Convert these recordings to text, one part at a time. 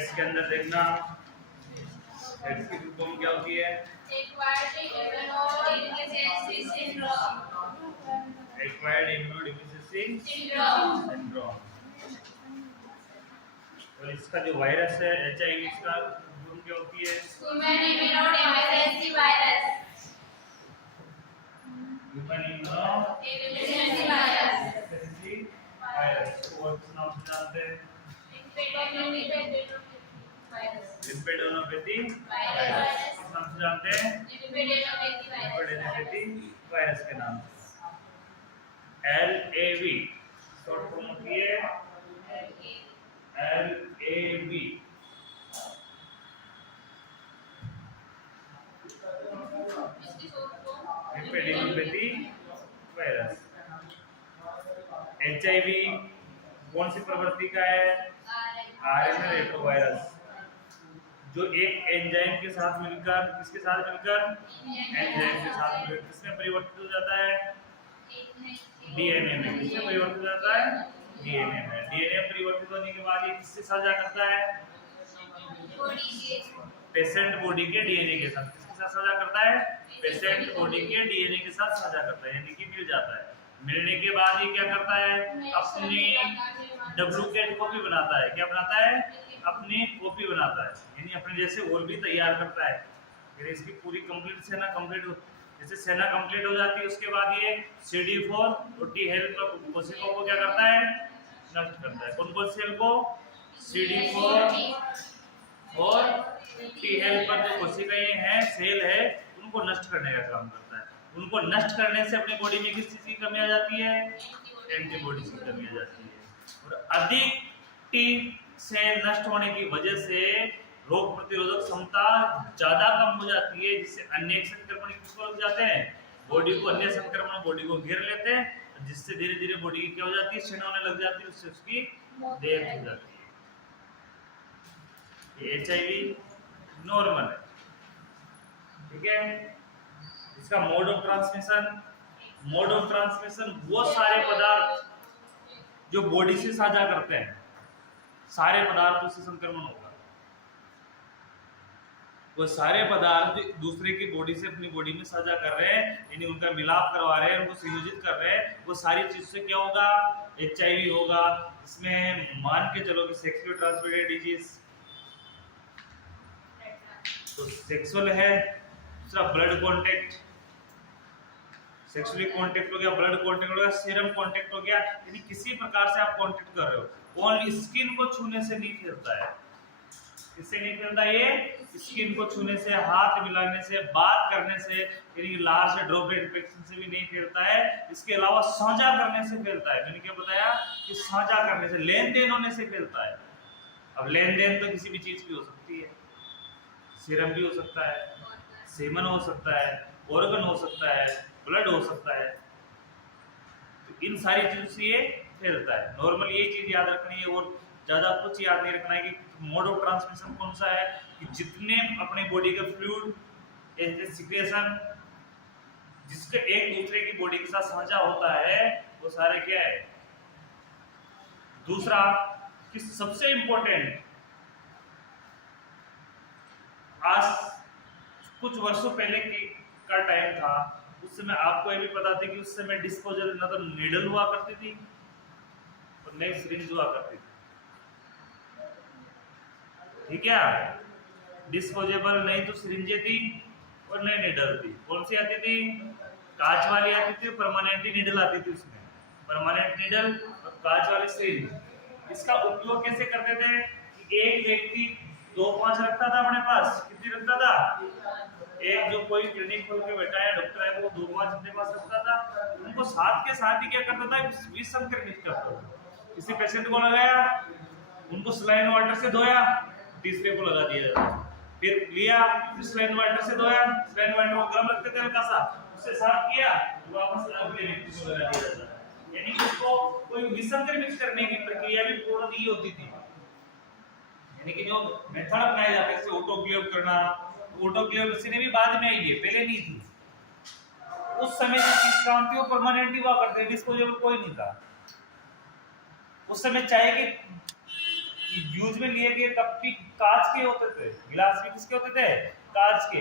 X के अंदर देखना एक्स की फुल फॉर्म क्या होती है? Acquired immunodeficiency syndrome. और इसका जो वायरस है एचआईवी, इसका फुल क्या होती है? Human immunodeficiency virus. और किस नाम से जानते हैं? Lymphadenopathy virus. किस नाम से जानते हैं? लिम्फेडेनोपैथी वायरस के नाम से। LAV शॉर्ट फॉर्म होती है LAV। Lymphadenopathy virus. HIV कौन सी प्रवृत्ति का है? RNA रेट्रोवायरस, जो एक एंजाइम के साथ मिलकर, किसके साथ मिलकर? एंजाइम के साथ मिलकर किसमें परिवर्तित हो जाता है? DNA में। किसमें परिवर्तित हो जाता है? DNA में। DNA परिवर्तित होने के बाद ये किससे साझा करता है? पेशेंट बॉडी के DNA के साथ। किसके साथ साझा करता है? पेशेंट बॉडी के DNA के साथ साझा करता है, यानी कि मिल जाता है। मिलने के बाद ये क्या करता है? अपनी डुप्लीकेट कॉपी बनाता है। क्या बनाता है? अपनी कॉपी बनाता है, यानी अपने जैसे और भी तैयार करता है। फिर इसकी पूरी कंप्लीट सेना कंप्लीट हो, जैसे सेना कंप्लीट हो जाती है उसके बाद ये CD4 और T हेल्पर कोशिकाओं को क्या करता है? नष्ट करता है। कौन कौन सेल को? CD4 और T हेल्पर जो कोशिकाएं हैं, सेल है, उनको नष्ट करने का काम करता है। उनको नष्ट करने से अपनी बॉडी में किस चीज की कमी आ जाती है? एंटीबॉडीज की कमी आ जाती है। और अधिक टी सेल नष्ट होने की वजह से रोग प्रतिरोधक क्षमता ज्यादा कम हो जाती है, जिससे अनेक संक्रमण किसको लग जाते हैं? बॉडी को। अन्य संक्रमण बॉडी को घेर लेते हैं, जिससे धीरे धीरे बॉडी की क्या हो जाती है? क्षीण होने लग जाती है, उससे उसकी डेथ हो जाती है। HIV नॉर्मल है, ठीक है। इसका मोड ऑफ ट्रांसमिशन वो सारे पदार्थ जो बॉडी से साझा करते हैं, सारे पदार्थों से संक्रमण होगा। वो सारे पदार्थ दूसरे की बॉडी से अपनी बॉडी में साझा कर रहे हैं, यानी उनका मिलाप करवा रहे हैं, उनको संयोजित कर रहे हैं, वो सारी चीज से क्या होगा? HIV होगा। इसमें मान के चलो कि सेक्सुअली ट्रांसमिटेड डिजीज, तो सेक्सुअल है। दूसरा ब्लड कांटेक्ट, सेक्सुअली कांटेक्ट हो गया, ब्लड कांटेक्ट हो गया, सीरम कांटेक्ट हो गया, यानी किसी प्रकार से आप कांटेक्ट कर रहे हो। ओनली स्किन को छूने से नहीं फैलता है। किससे नहीं फैलता? ये स्किन को छूने से, हाथ मिलाने से, बात करने से, यानी लार से, ड्रॉपलेट इन्फेक्शन से भी नहीं फैलता है। इसके अलावा साझा करने से फैलता है। मैंने क्या बताया कि साझा करने से, लेन देन होने से फैलता है। अब लेन देन तो किसी भी चीज की हो सकती है, सीरम भी हो सकता है, सेमन हो सकता है, ऑर्गन हो सकता है, ब्लड हो सकता है, तो इन सारी चीजों से ये फैलता है। नॉर्मल ये चीज याद रखनी है, और ज्यादा कुछ याद नहीं रखना है कि मोड ऑफ ट्रांसमिशन कौन सा है, कि जितने अपने बॉडी के फ्लूइड सिक्रेशन जिसके एक दूसरे की बॉडी के साथ साझा होता है, वो सारे क्या है? दूसरा कि सबसे इंपॉर्टेंट, आज कुछ वर्षों पहले का टाइम था, उस समय आपको ये भी पता था कि उस समय डिस्पोजल ना तो नीडल हुआ करती थी और नई सिरिंज हुआ करती थी, ठीक है। डिस्पोजेबल नहीं तो सिरिंजें थी और नई नीडल थी। कौन सी आती थी? कांच वाली आती थी, परमानेंट नीडल आती थी। उसमें परमानेंट नीडल और कांच वाली सिरिंज। इसका उपयोग कैसे करते थे कि एक व्यक्ति 2-5 रखता था अपने पास। कितनी रखता था? एक जो कोई क्लिनिक खोल के बैठा है डॉक्टर है, वो 2-5 अपने पास रखता था। उनको साथ के साथ ही क्या करता था? विष संक्रमित करता था। किसी पेशेंट को लगाया, उनको सलाइन वाटर से धोया, तीसरे को लगा दिया जाता, फिर लिया, फिर सलाइन वाटर से धोया, सलाइन वाटर को गर्म रखते थे हल्का सा, उससे साफ किया, वापस अगले व्यक्ति को लगा दिया जाता। यानी उसको कोई विसंक्रमित करने की प्रक्रिया भी पूर्ण नहीं होती थी। यानी कि जो मेथड अपनाए जाते हैं, ऑटोक्लेव करना, ऑटोक्लेव मशीनें भी बाद में आई है, पहले नहीं थी। उस समय जो चीज काम थी वो परमानेंट हुआ करते, डिस्पोजेबल कोई नहीं था। उस समय चाहे कि यूज में लिए गए कप भी कांच के होते थे, गिलास भी किसके होते थे, कांच के।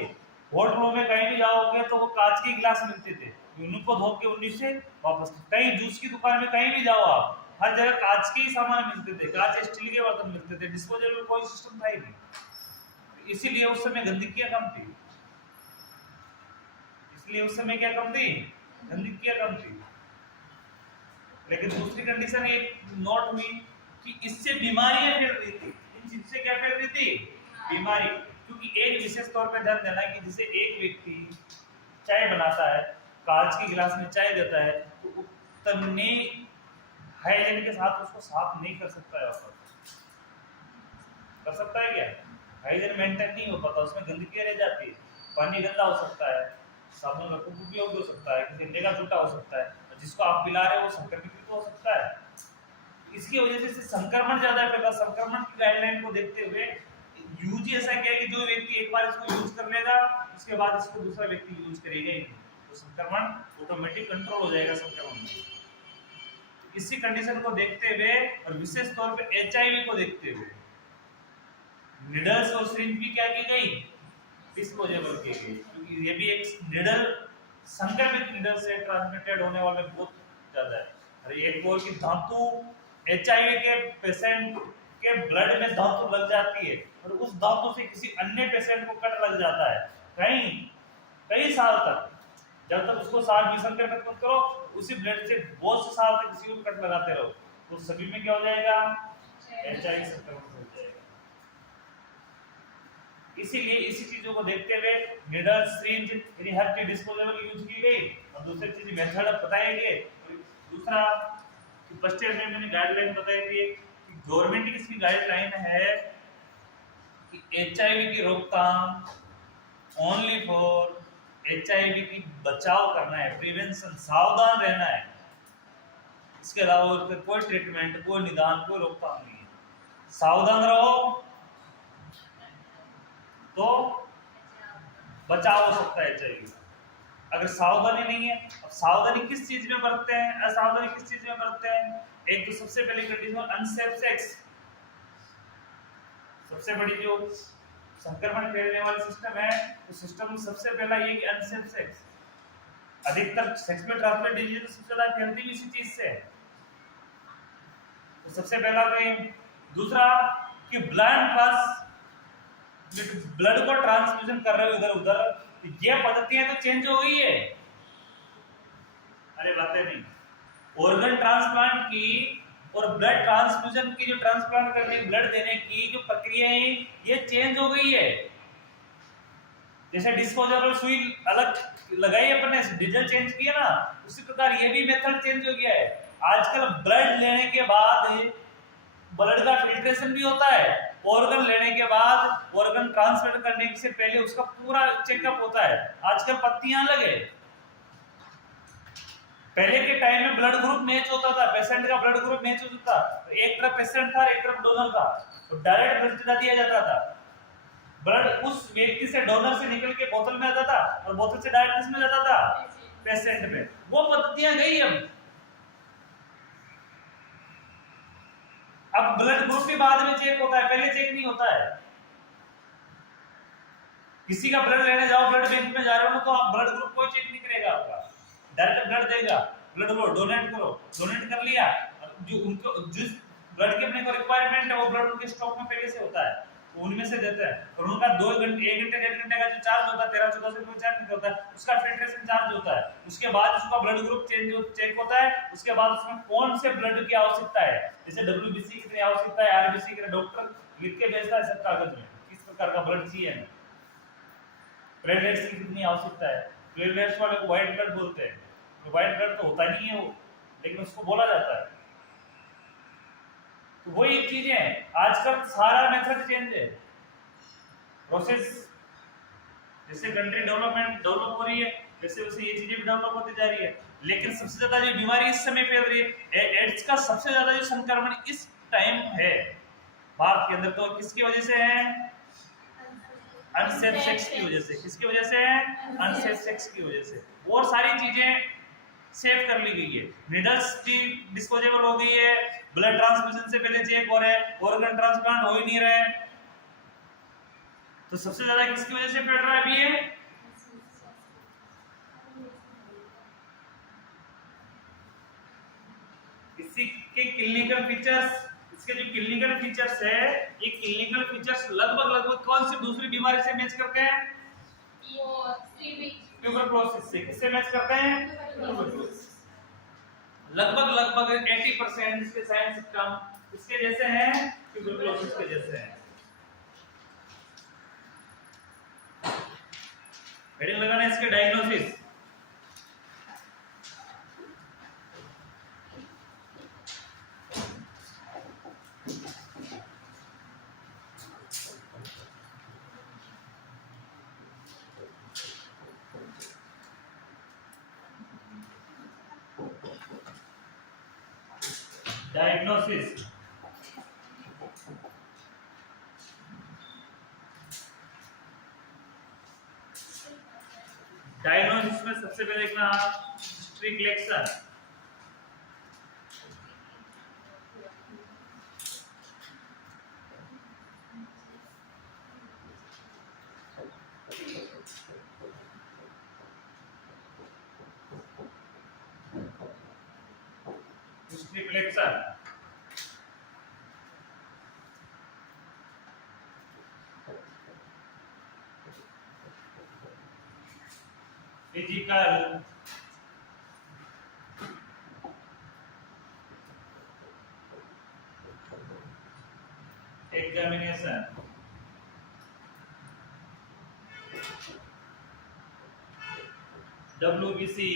होटलों में कहीं भी जाओगे तो वो कांच के गिलास मिलते थे, उनको धो के उन्हीं से वापस। कहीं जूस की दुकान में कहीं भी जाओ आप, हर जगह कांच के ही सामान मिलते थे, कांच स्टील के बर्तन मिलते थे, डिस्पोजेबल कोई सिस्टम था ही नहीं। इसीलिए उस समय गंदगियां कम थी, इसलिए उस समय क्या कम थी, गंदगियां कम थी। लेकिन दूसरी कंडीशन एक नोट हुई कि इससे बीमारियां फैल रही थी। इन चीज से क्या फैल रही थी, बीमारी। क्योंकि एक विशेष तौर पर ध्यान देना कि जैसे एक व्यक्ति चाय बनाता है, कांच के गिलास में चाय देता है, तो उतने हाइजीन के साथ उसको साफ नहीं कर सकता है। कर सकता है क्या, हाइजीन मेंटेन नहीं हो पाता, उसमें गंदगी रह जाती है, पानी गंदा हो सकता है, साबुन का उपयोग हो सकता है, किसी अंडे का छूटा हो सकता है, जिसको आप पिला रहे हो वो संक्रमित भी हो सकता है। इसकी वजह से संक्रमण ज्यादा फैला। संक्रमण की गाइडलाइन को देखते हुए यूज ऐसा क्या है कि जो व्यक्ति एक बार इसको यूज कर लेगा उसके बाद इसको दूसरा व्यक्ति यूज करेगा ही नहीं, तो संक्रमण ऑटोमेटिक कंट्रोल हो जाएगा संक्रमण में। इसी कंडीशन को देखते हुए और विशेष तौर पे एचआईवी को देखते हुए निडल्स और सिरिंज भी क्या की गई, डिस्पोजेबल की गई, क्योंकि ये भी एक निडल संक्रमित निडल से ट्रांसमिटेड होने वाले बहुत ज्यादा है। अरे एक और की धातु एचआईवी के पेशेंट के ब्लड में धातु लग जाती है और उस धातु से किसी अन्य पेशेंट को कट लग जाता है कई साल तक, जब तक उसको साफ विसंक्रमित मत करो उसी ब्लड से बहुत से साल तक किसी को कट लगाते रहो, तो सभी में क्या हो जाएगा, एचआईवी संक्रमण हो जाएगा। इसीलिए इसी चीजों को देखते हुए निडल सिरिंज यानी हर चीज डिस्पोजेबल यूज की गई और दूसरी चीज मेथड बताए गए। दूसरा फर्स्ट ईयर में मैंने गाइडलाइन बताई थी कि गवर्नमेंट की इसकी गाइडलाइन है कि एचआईवी की रोकथाम ओनली फॉर एचआईवी की बचाव करना है, प्रिवेंशन, सावधान रहना है। इसके अलावा कोई ट्रीटमेंट, कोई निदान, कोई रोकथाम नहीं है। सावधान रहो तो बचाव हो सकता है एचआईवी का। अगर सावधानी नहीं है, अब सावधानी किस चीज में बरतते हैं, असावधानी किस चीज में बरतते हैं। एक तो सबसे पहली कंडीशन अनसेफ सेक्स, सबसे बड़ी जो संक्रमण फैलने वाला सिस्टम है उस सिस्टम में सबसे पहला ये कि अनसेफ सेक्स। अधिकतर सेक्स में ट्रांसमिटेड डिजीज तो सबसे ज्यादा फैलती भी इसी चीज से, तो सबसे पहला तो। दूसरा कि ब्लड को ट्रांसफ्यूजन कर रहे हो इधर उधर, ये पद्धतियां तो चेंज हो गई है। अरे बातें नहीं, ऑर्गन ट्रांसप्लांट की और ब्लड ट्रांसफ्यूजन की, जो ट्रांसप्लांट करने की, ब्लड देने की जो प्रक्रिया है ये चेंज हो गई है। जैसे डिस्पोजेबल सुई अलग लगाई अपने, डीजल चेंज किया ना, उसी प्रकार ये भी मेथड चेंज हो गया है। आजकल ब्लड लेने के बाद ब्लड का फिल्ट्रेशन भी होता है, ऑर्गन लेने के बाद, ऑर्गन ट्रांसफर करने से पहले उसका पूरा चेकअप होता है। आजकल पत्तियां अलग है। पहले के टाइम में ब्लड ग्रुप मैच होता था, पेशेंट का ब्लड ग्रुप मैच होता था, एक तरफ पेशेंट था एक तरफ डोनर था, तो डायरेक्ट ब्लड चला दिया जाता था। ब्लड उस व्यक्ति से, डोनर से निकल के बोतल में आता था और बोतल से डायरेक्ट किसमें जाता था, पेशेंट में। वो पद्धतियां गई। अब ब्लड ग्रुप भी बाद में चेक होता है, पहले चेक नहीं होता है। किसी का ब्लड लेने जाओ, ब्लड बैंक में जा रहे हो ना, तो आप ब्लड ग्रुप कोई चेक नहीं करेगा आपका, डायरेक्ट ब्लड देगा, ब्लड लो, डोनेट करो, डोनेट कर लिया, जो उनको जिस ब्लड की अपने को रिक्वायरमेंट है वो ब्लड उनके स्टॉक में पहले से होता है, उनमें से देते हैं। और उनका 2 घंटे 1 घंटे 1.5 घंटे का जो चार्ज होता है 13-14 रुपए चार्ज नहीं होता है, उसका फिल्ट्रेशन चार्ज होता है। उसके बाद उसका ब्लड ग्रुप चेक होता है, उसके बाद उसमें कौन से ब्लड की आवश्यकता है, जैसे WBC कितनी आवश्यकता है, RBC कितनी, डॉक्टर लिख के भेजता है सब कागज में किस प्रकार का ब्लड चाहिए, प्लेटलेट्स की कितनी आवश्यकता है। प्लेटलेट्स वाले को व्हाइट ब्लड बोलते हैं, तो व्हाइट ब्लड तो होता नहीं है वो, लेकिन उसको बोला जाता है। तो वो एक चीज है। आजकल सारा मेथड चेंज है, प्रोसेस जैसे कंट्री डेवलप हो रही है वैसे वैसे ये चीजें भी डेवलप होती जा रही है। लेकिन सबसे ज्यादा जो बीमारी इस समय फैल रही है, एड्स का सबसे ज्यादा जो संक्रमण इस टाइम है भारत के अंदर, तो किसकी वजह से है, अनसेफ सेक्स की वजह से। किसकी वजह से है, अनसेफ सेक्स की वजह से। और सारी चीजें सेव कर ली गई है, निडल्स डिस्पोजेबल हो गई है, ब्लड ट्रांसफ्यूजन से पहले चेक हो रहा है, ऑर्गन ट्रांसप्लांट हो ही नहीं रहा है, तो सबसे ज्यादा किसकी वजह से फट रहा है अभी ये? इसी के क्लिनिकल फीचर्स, इसके जो क्लिनिकल फीचर्स है, ये क्लिनिकल फीचर्स लगभग कौन सी दूसरी बीमारी से मैच करते हैं? ट्यूबरकुलोसिस से। किससे मैच करते हैं? ट्यूबरकुलोसिस। लगभग 80% इसके साइन सिम्टम इसके जैसे हैं, ट्यूबरकुलोसिस के जैसे हैं। हेडिंग लगाना है इसके डायग्नोसिस। डायग्नोसिस डायग्नोसिस में सबसे पहले देखना history collection. History collection physical examination, WBC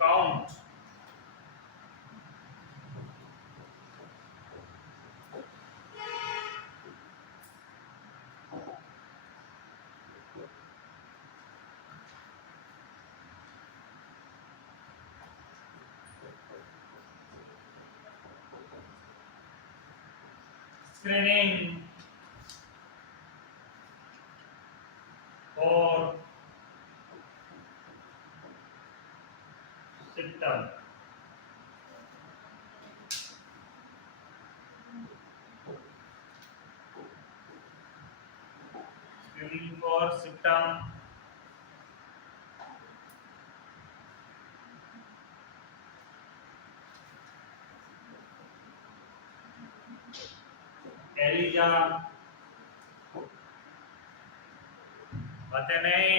count, screening और symptom. Screening for symptom, ELISA पता नहीं,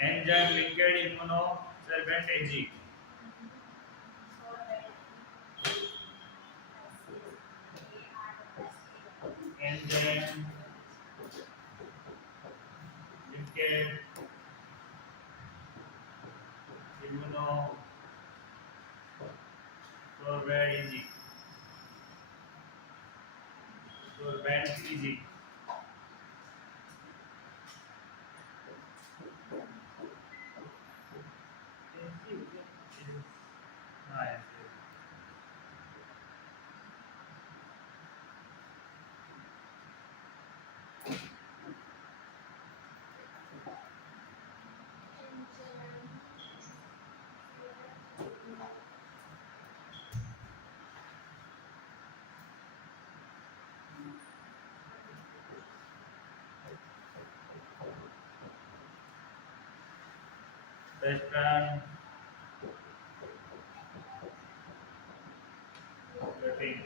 enzyme linked immunosorbent assay, enzyme linked immunosorbent assay, sorbent assay. Western cutting,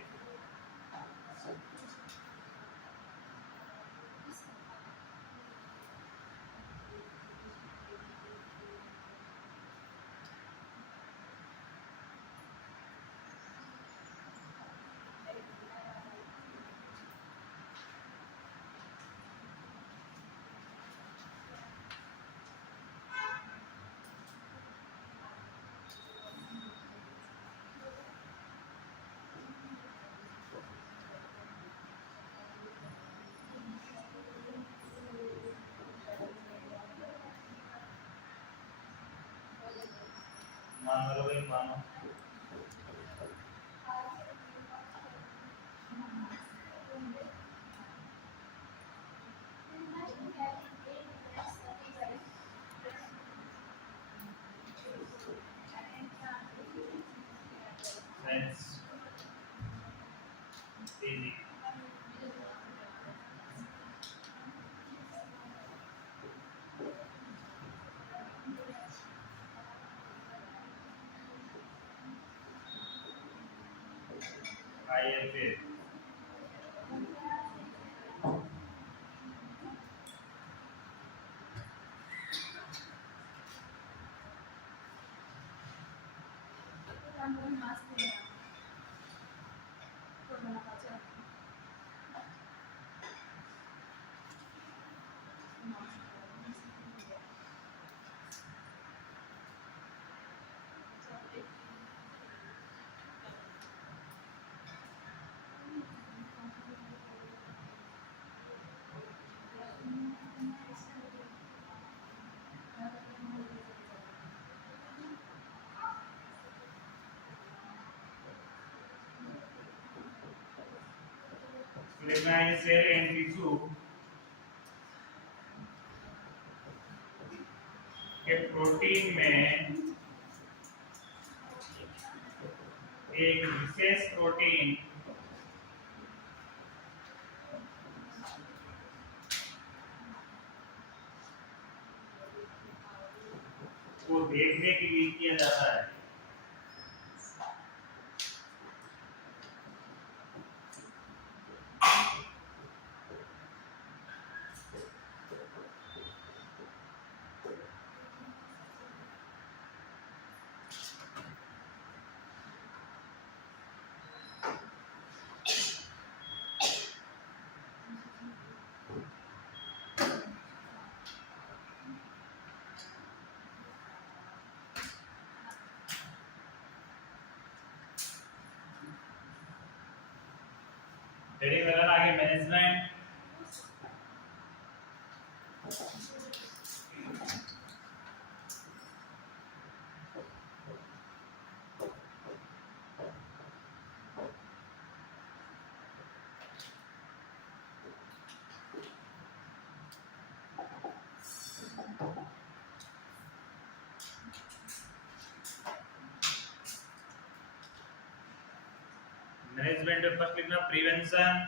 मानो भाई मानो। Manage easy. IFA लिखना है सेल एंड टिश्यू के protein में एक विशेष प्रोटीन को देखने के लिए किया जाता है। हेडिंग लगाना आगे मैनेजमेंट मैनेजमेंट में फर्स्ट लिखना प्रिवेंशन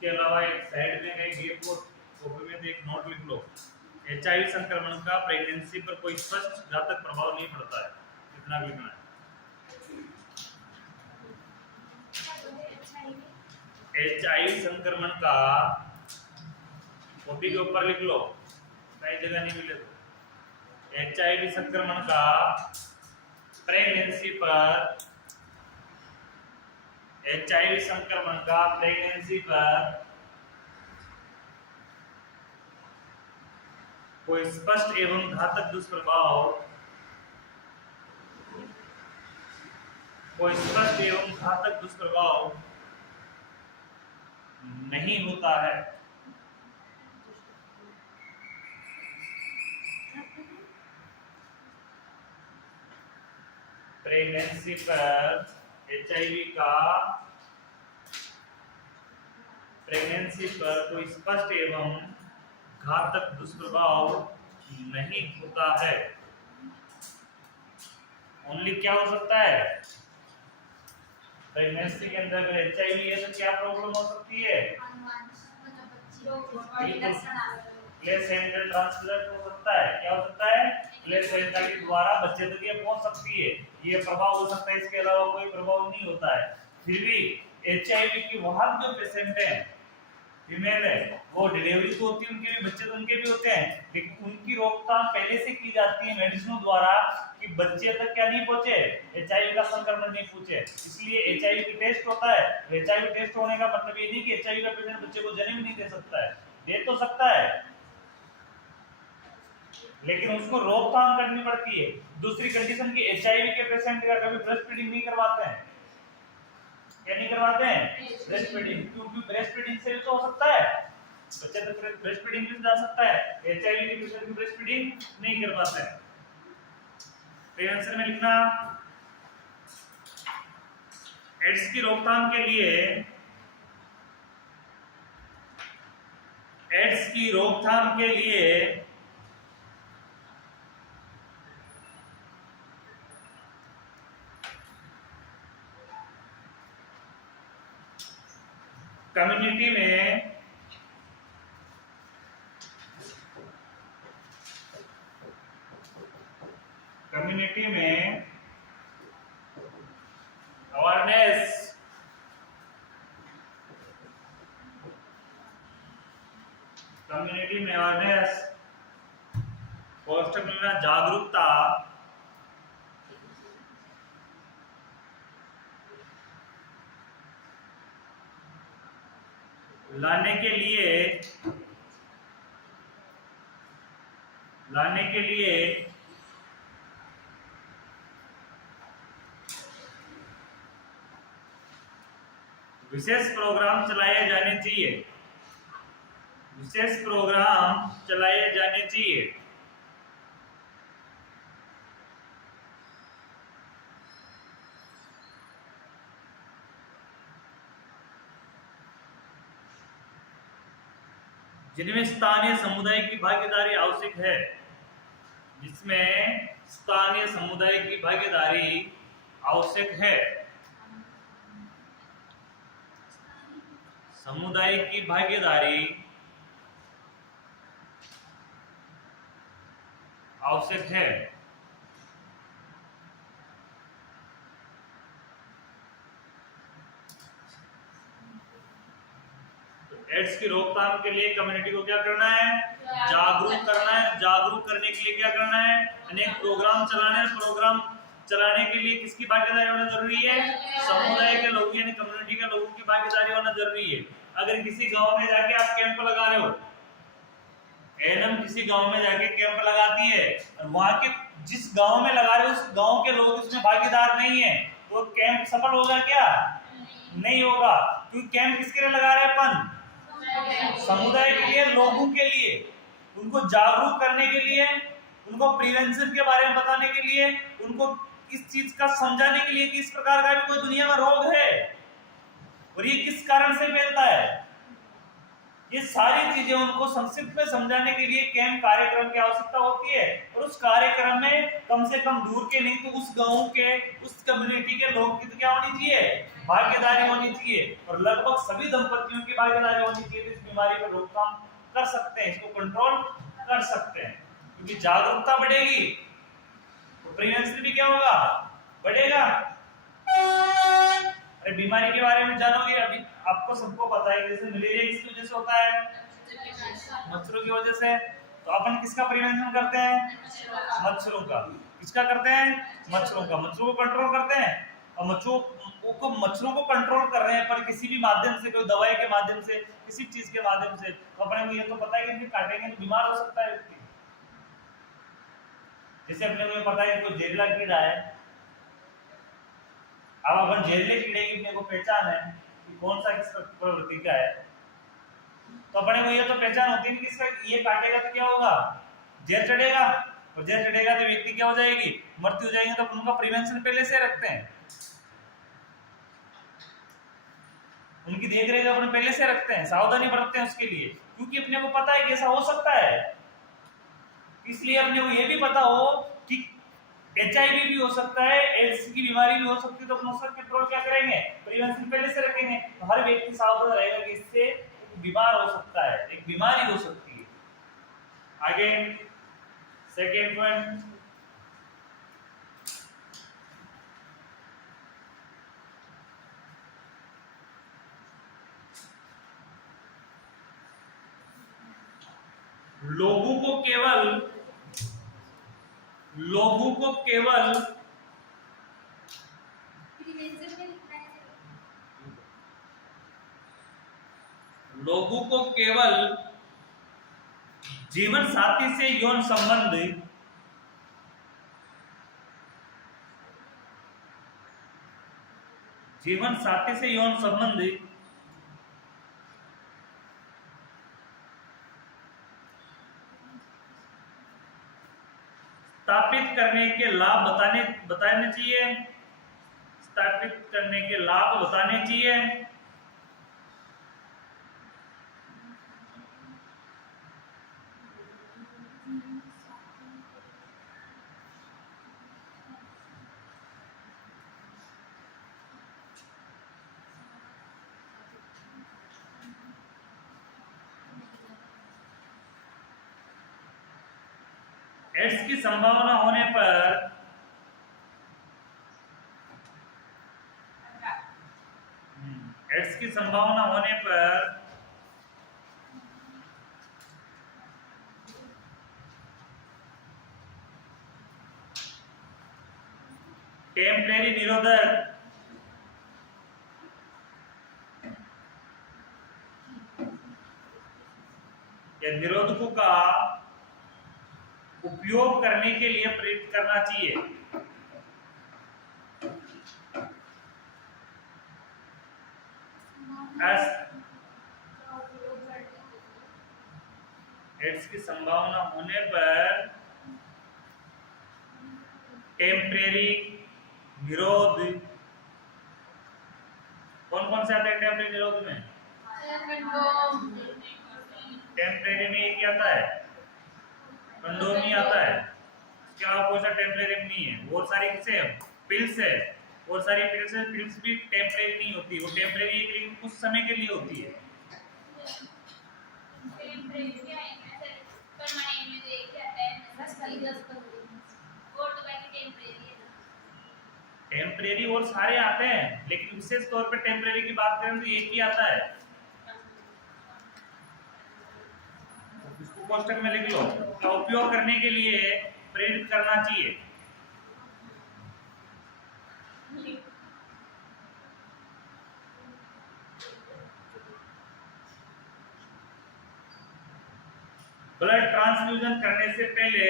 के अलावा एक साइड में कहीं गेप को कॉपी में एक नोट लिख लो। एचआईवी संक्रमण का प्रेगनेंसी पर कोई स्पष्ट घातक प्रभाव नहीं पड़ता है, इतना लिखना है। एचआईवी संक्रमण का कॉपी के ऊपर लिख लो, कई जगह नहीं मिले तो। एचआईवी संक्रमण का प्रेगनेंसी पर एचआईवी संक्रमण का प्रेगनेंसी पर कोई स्पष्ट एवं घातक दुष्प्रभाव नहीं होता है। प्रेगनेंसी पर प्रेगनेंसी पर कोई स्पष्ट एवं घातक दुष्प्रभाव नहीं होता है। ओनली क्या हो सकता है प्रेगनेंसी के अंदर अगर एचआईवी है तो क्या प्रॉब्लम हो सकती है? प्लेसेंटा ट्रांसफर हो सकता है। क्या हो सकता है? प्लेसेंटा के द्वारा बच्चे तक ये पहुंच सकती है, ये प्रभाव हो सकता है। इसके अलावा कोई प्रभाव नहीं होता है। फिर भी एचआईवी की वहां जो पेशेंट है फीमेल है, वो डिलीवरी तो होती है, उनके भी बच्चे तो उनके भी होते हैं, लेकिन उनकी रोकथाम पहले से की जाती है मेडिसिनों द्वारा कि बच्चे तक क्या नहीं पहुंचे, एचआईवी का संक्रमण नहीं पहुंचे। इसलिए एचआईवी की टेस्ट होता है। एचआईवी टेस्ट होने का मतलब ये नहीं कि एचआईवी का पेशेंट बच्चे को जन्म नहीं दे सकता है, दे तो सकता है, लेकिन उसको रोकथाम करनी पड़ती है। दूसरी कंडीशन की एचआईवी के पेशेंट का कभी ब्रेस्ट फीडिंग नहीं करवाते हैं। क्या नहीं करवाते हैं? Breast feeding. क्योंकि ब्रेस्ट फीडिंग से तो हो सकता है बच्चा तो ब्रेस्ट फीडिंग भी जा सकता है, एचआईवी के पेशेंट की ब्रेस्ट फीडिंग नहीं करवाते हैं। आंसर में लिखना एड्स की रोकथाम के लिए, एड्स की रोकथाम के लिए कम्युनिटी में अवेयरनेस, कम्युनिटी में अवेयरनेस, कोष्टक में जागरूकता लाने के लिए विशेष प्रोग्राम चलाए जाने चाहिए, विशेष प्रोग्राम चलाए जाने चाहिए। जिनमें स्थानीय समुदाय की भागीदारी आवश्यक है, जिसमें स्थानीय समुदाय की भागीदारी आवश्यक है, समुदाय की भागीदारी आवश्यक है। एड्स की रोकथाम के लिए कम्युनिटी को क्या करना है? जागरूक करना है। जागरूक करने के लिए क्या करना है? अनेक प्रोग्राम चलाने हैं। प्रोग्राम चलाने के लिए किसकी भागीदारी होना जरूरी है? समुदाय के लोग यानी कम्युनिटी के लोगों की भागीदारी होना जरूरी है। अगर किसी गांव में जाके आप कैंप लगा रहे हो, एएनएम किसी गांव में जाके कैंप लगाती है और वहां के जिस गांव में लगा रहे हो उस गांव के लोग उसमें भागीदार नहीं है, तो कैंप सफल होगा क्या? नहीं होगा। क्योंकि कैंप किसके लिए लगा रहे हैं अपन? समुदाय के लिए, लोगों के लिए, उनको जागरूक करने के लिए, उनको प्रिवेंशन के बारे में बताने के लिए, उनको इस चीज का समझाने के लिए कि इस प्रकार का भी कोई दुनिया में रोग है और ये किस कारण से फैलता है। ये सारी चीजें उनको संक्षिप्त में समझाने के लिए कैंप कार्यक्रम की आवश्यकता होती है। और उस कार्यक्रम में कम से कम दूर के नहीं तो उस गांव के, उस कम्युनिटी के लोग की तो क्या होनी चाहिए? भागीदारी होनी चाहिए। और लगभग सभी दंपतियों की भागीदारी होनी चाहिए। तो इस बीमारी पर रोकथाम कर सकते हैं, इसको कंट्रोल कर सकते हैं। क्योंकि जागरूकता बढ़ेगी तो प्रिवेंशन भी क्या होगा? बढ़ेगा। अरे बीमारी के बारे में जानोगे, अभी आपको सबको पता है जैसे मलेरिया किसकी वजह से होता है? मच्छरों की वजह से। तो अपन किसका प्रिवेंशन करते हैं? मच्छरों का। किसका करते हैं? मच्छरों का। मच्छरों को कंट्रोल करते हैं और मच्छरों को कंट्रोल कर रहे हैं पर किसी भी माध्यम से, कोई दवाई के माध्यम से, किसी चीज के माध्यम से, तो अपने को ये तो पता है कि इनके काटेंगे तो बीमार हो सकता है व्यक्ति। जैसे अपने को पता है कोई जहरीला कीड़ा है, अब अपन जहरीले कीड़े की अपने को पहचान है कि कौन सा किस प्रवृत्ति का है, तो अपने को ये तो पहचान होती है कि इसका ये काटेगा तो क्या होगा? जहर चढ़ेगा, और जहर चढ़ेगा तो व्यक्ति क्या हो जाएगी? मृत्यु हो जाएगी। तो उनका प्रिवेंशन पहले से रखते हैं, उनकी देख रेख अपने पहले से रखते हैं, सावधानी बरतते हैं उसके लिए, क्योंकि अपने को पता है कि ऐसा हो सकता है। इसलिए अपने को ये भी पता हो कि एचआईवी भी हो सकता है, एड्स की बीमारी भी हो सकती है, तो अपन उसका कंट्रोल क्या करेंगे? प्रिवेंशन पहले से रखेंगे। तो हर व्यक्ति सावधान रहेगा कि इससे बीमार हो सकता है, एक बीमारी हो सकती है। आगे सेकेंड पॉइंट, लोगों को केवल जीवन साथी से यौन संबंध जीवन साथी से यौन संबंध स्थापित करने के लाभ बताने चाहिए। स्थापित करने के लाभ बताने चाहिए। एड्स की संभावना होने पर एड्स की संभावना होने पर टेम्परेरी निरोधक या निरोधकों का उपयोग करने के लिए प्रेरित करना चाहिए। एड्स की संभावना होने पर टेम्परेरी निरोध कौन कौन से आते हैं टेम्परेरी निरोध में? टेम्परेरी में एक आता है, कंडोम नहीं आता है। इसके अलावा कोई सा टेम्परेरी नहीं है। बहुत सारी किसे पिल्स है, बहुत सारी पिल्स भी टेम्परेरी नहीं होती। वो टेम्परेरी एक कुछ समय के लिए होती है। टेम्परेरी और सारे आते हैं, लेकिन विशेष तौर पर टेम्परेरी की बात करें तो एक ही आता है। इसको कोष्टक में लिख लो। का उपयोग करने के लिए प्रेरित करना चाहिए। ब्लड ट्रांसफ्यूजन करने से पहले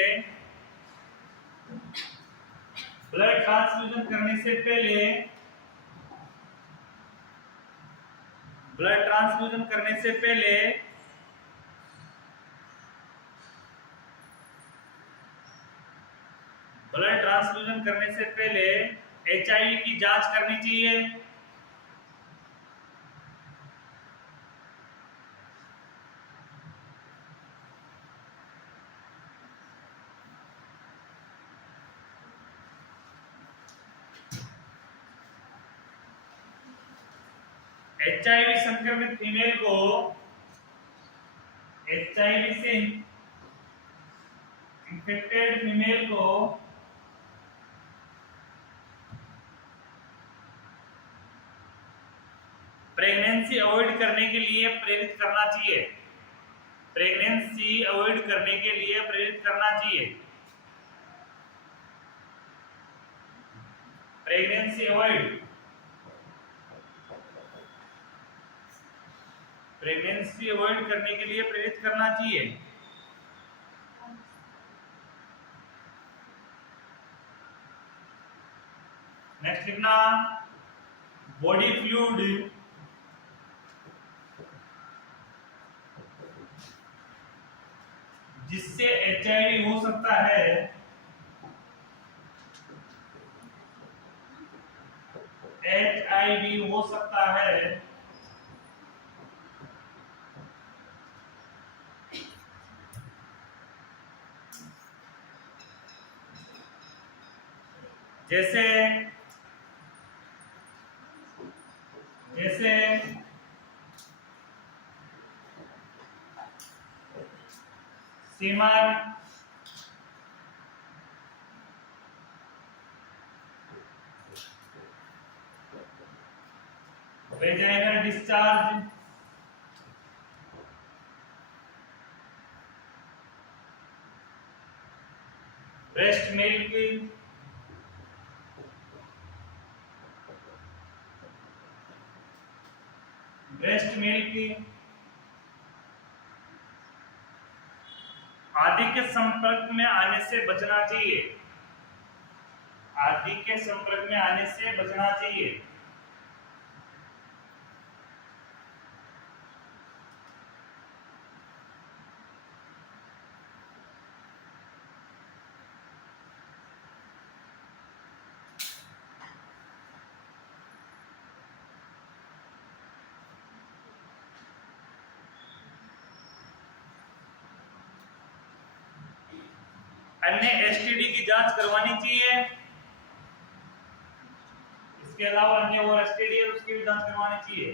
ब्लड ट्रांसफ्यूजन करने से पहले ब्लड ट्रांसफ्यूजन करने से पहले ब्लड ट्रांसफ्यूजन करने से पहले एचआईवी की जांच करनी चाहिए। एचआईवी संक्रमित फीमेल को एचआईवी से इन्फेक्टेड फीमेल को प्रेगनेंसी अवॉइड करने के लिए प्रेरित करना चाहिए। प्रेगनेंसी अवॉइड करने के लिए प्रेरित करना चाहिए। प्रेगनेंसी अवॉइड प्रेगनेंसी अवॉइड करने के लिए प्रेरित करना चाहिए। नेक्स्ट लिखना बॉडी फ्लूइड जिससे एचआईवी हो सकता है एचआईवी हो सकता है जैसे जैसे semen, vaginal discharge, breast milk, के संपर्क में आने से बचना चाहिए, आदि के संपर्क में आने से बचना चाहिए। अन्य एसटीडी की जांच करवानी चाहिए। इसके अलावा अन्य और एसटीडी है उसकी भी जांच करवानी चाहिए।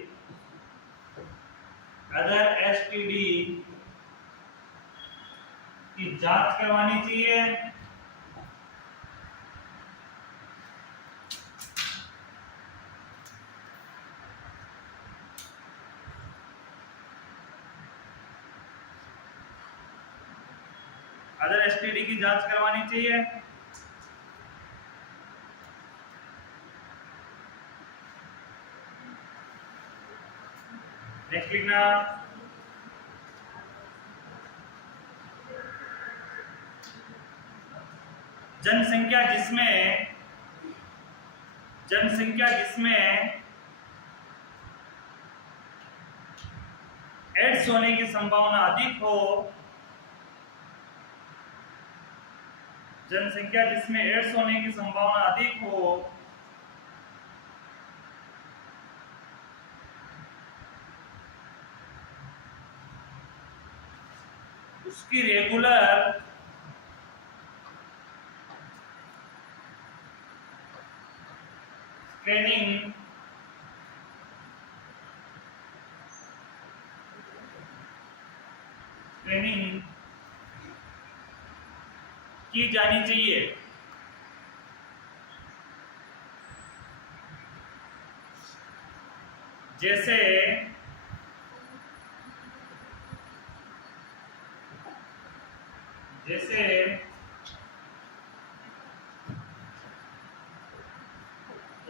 अदर एसटीडी की जांच करवानी चाहिए। अदर एसटीडी की जांच करवानी चाहिए। नेक्स्ट लिखना, जनसंख्या जिसमें एड्स होने की संभावना अधिक हो, जनसंख्या जिसमें एड्स होने की संभावना अधिक हो, उसकी रेगुलर स्क्रीनिंग की जानी चाहिए। जैसे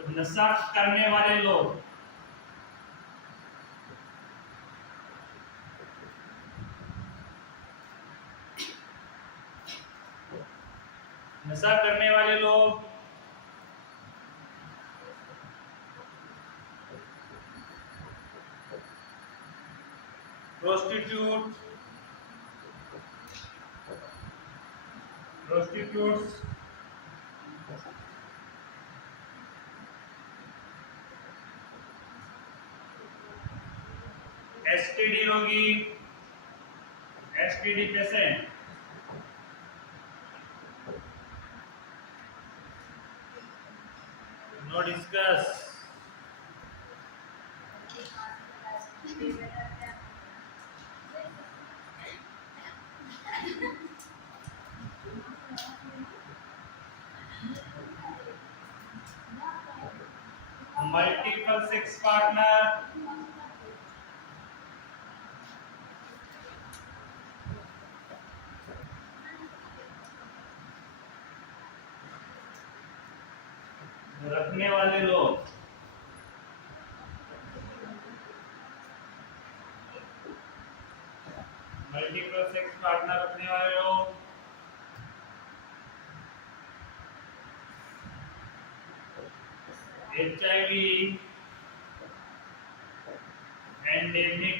नशा करने वाले लोग, प्रोस्टिट्यूट्स, एसटीडी रोगी, STD patient, know discuss, multiple sex partner, रखने वाले लोग, मल्टीपल सेक्स पार्टनर रखने वाले लोग, HIV एंडेमिक,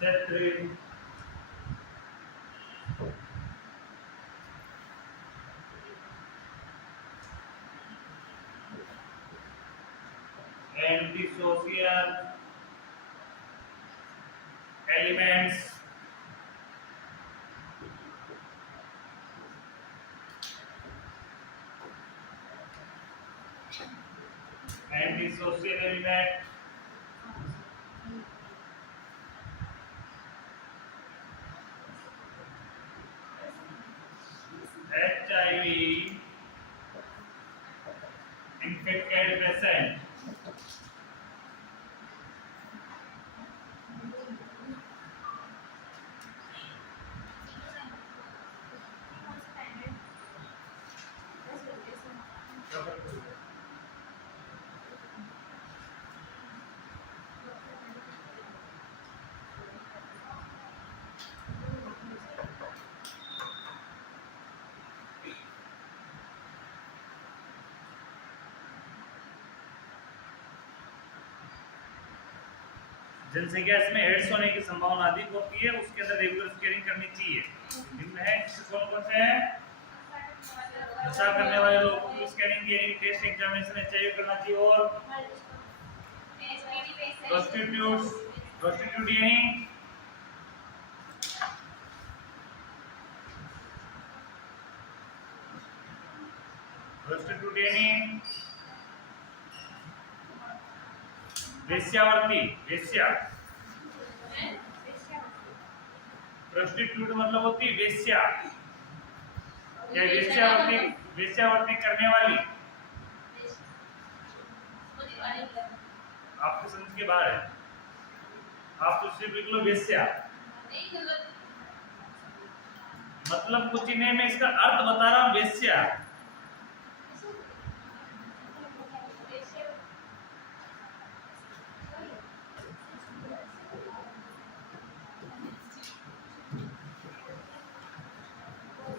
सेट्रिन, antisocial elements, antisocial element, HIV infected patient, जनसंख्या इसमें एड्स होने की संभावना अधिक होती है, उसके अंदर रेगुलर स्कैनिंग करनी चाहिए। निम्न है कौन कौन से हैं? नशा करने वाले लोगों की स्कैनिंग यानी टेस्ट एग्जामिनेशन चाहिए करना चाहिए, और प्रोस्टिट्यूट यानी वेश्यावर्ती, वेश्या। प्रोस्टिट्यूट मतलब होती वेश्या या वेश्यावर्ती करने वाली। आपके समझ के बाहर है, आप तो सिर्फ लिख लो वेश्या, मतलब कुछ ही नहीं, मैं इसका अर्थ बता रहा हूं वेश्या।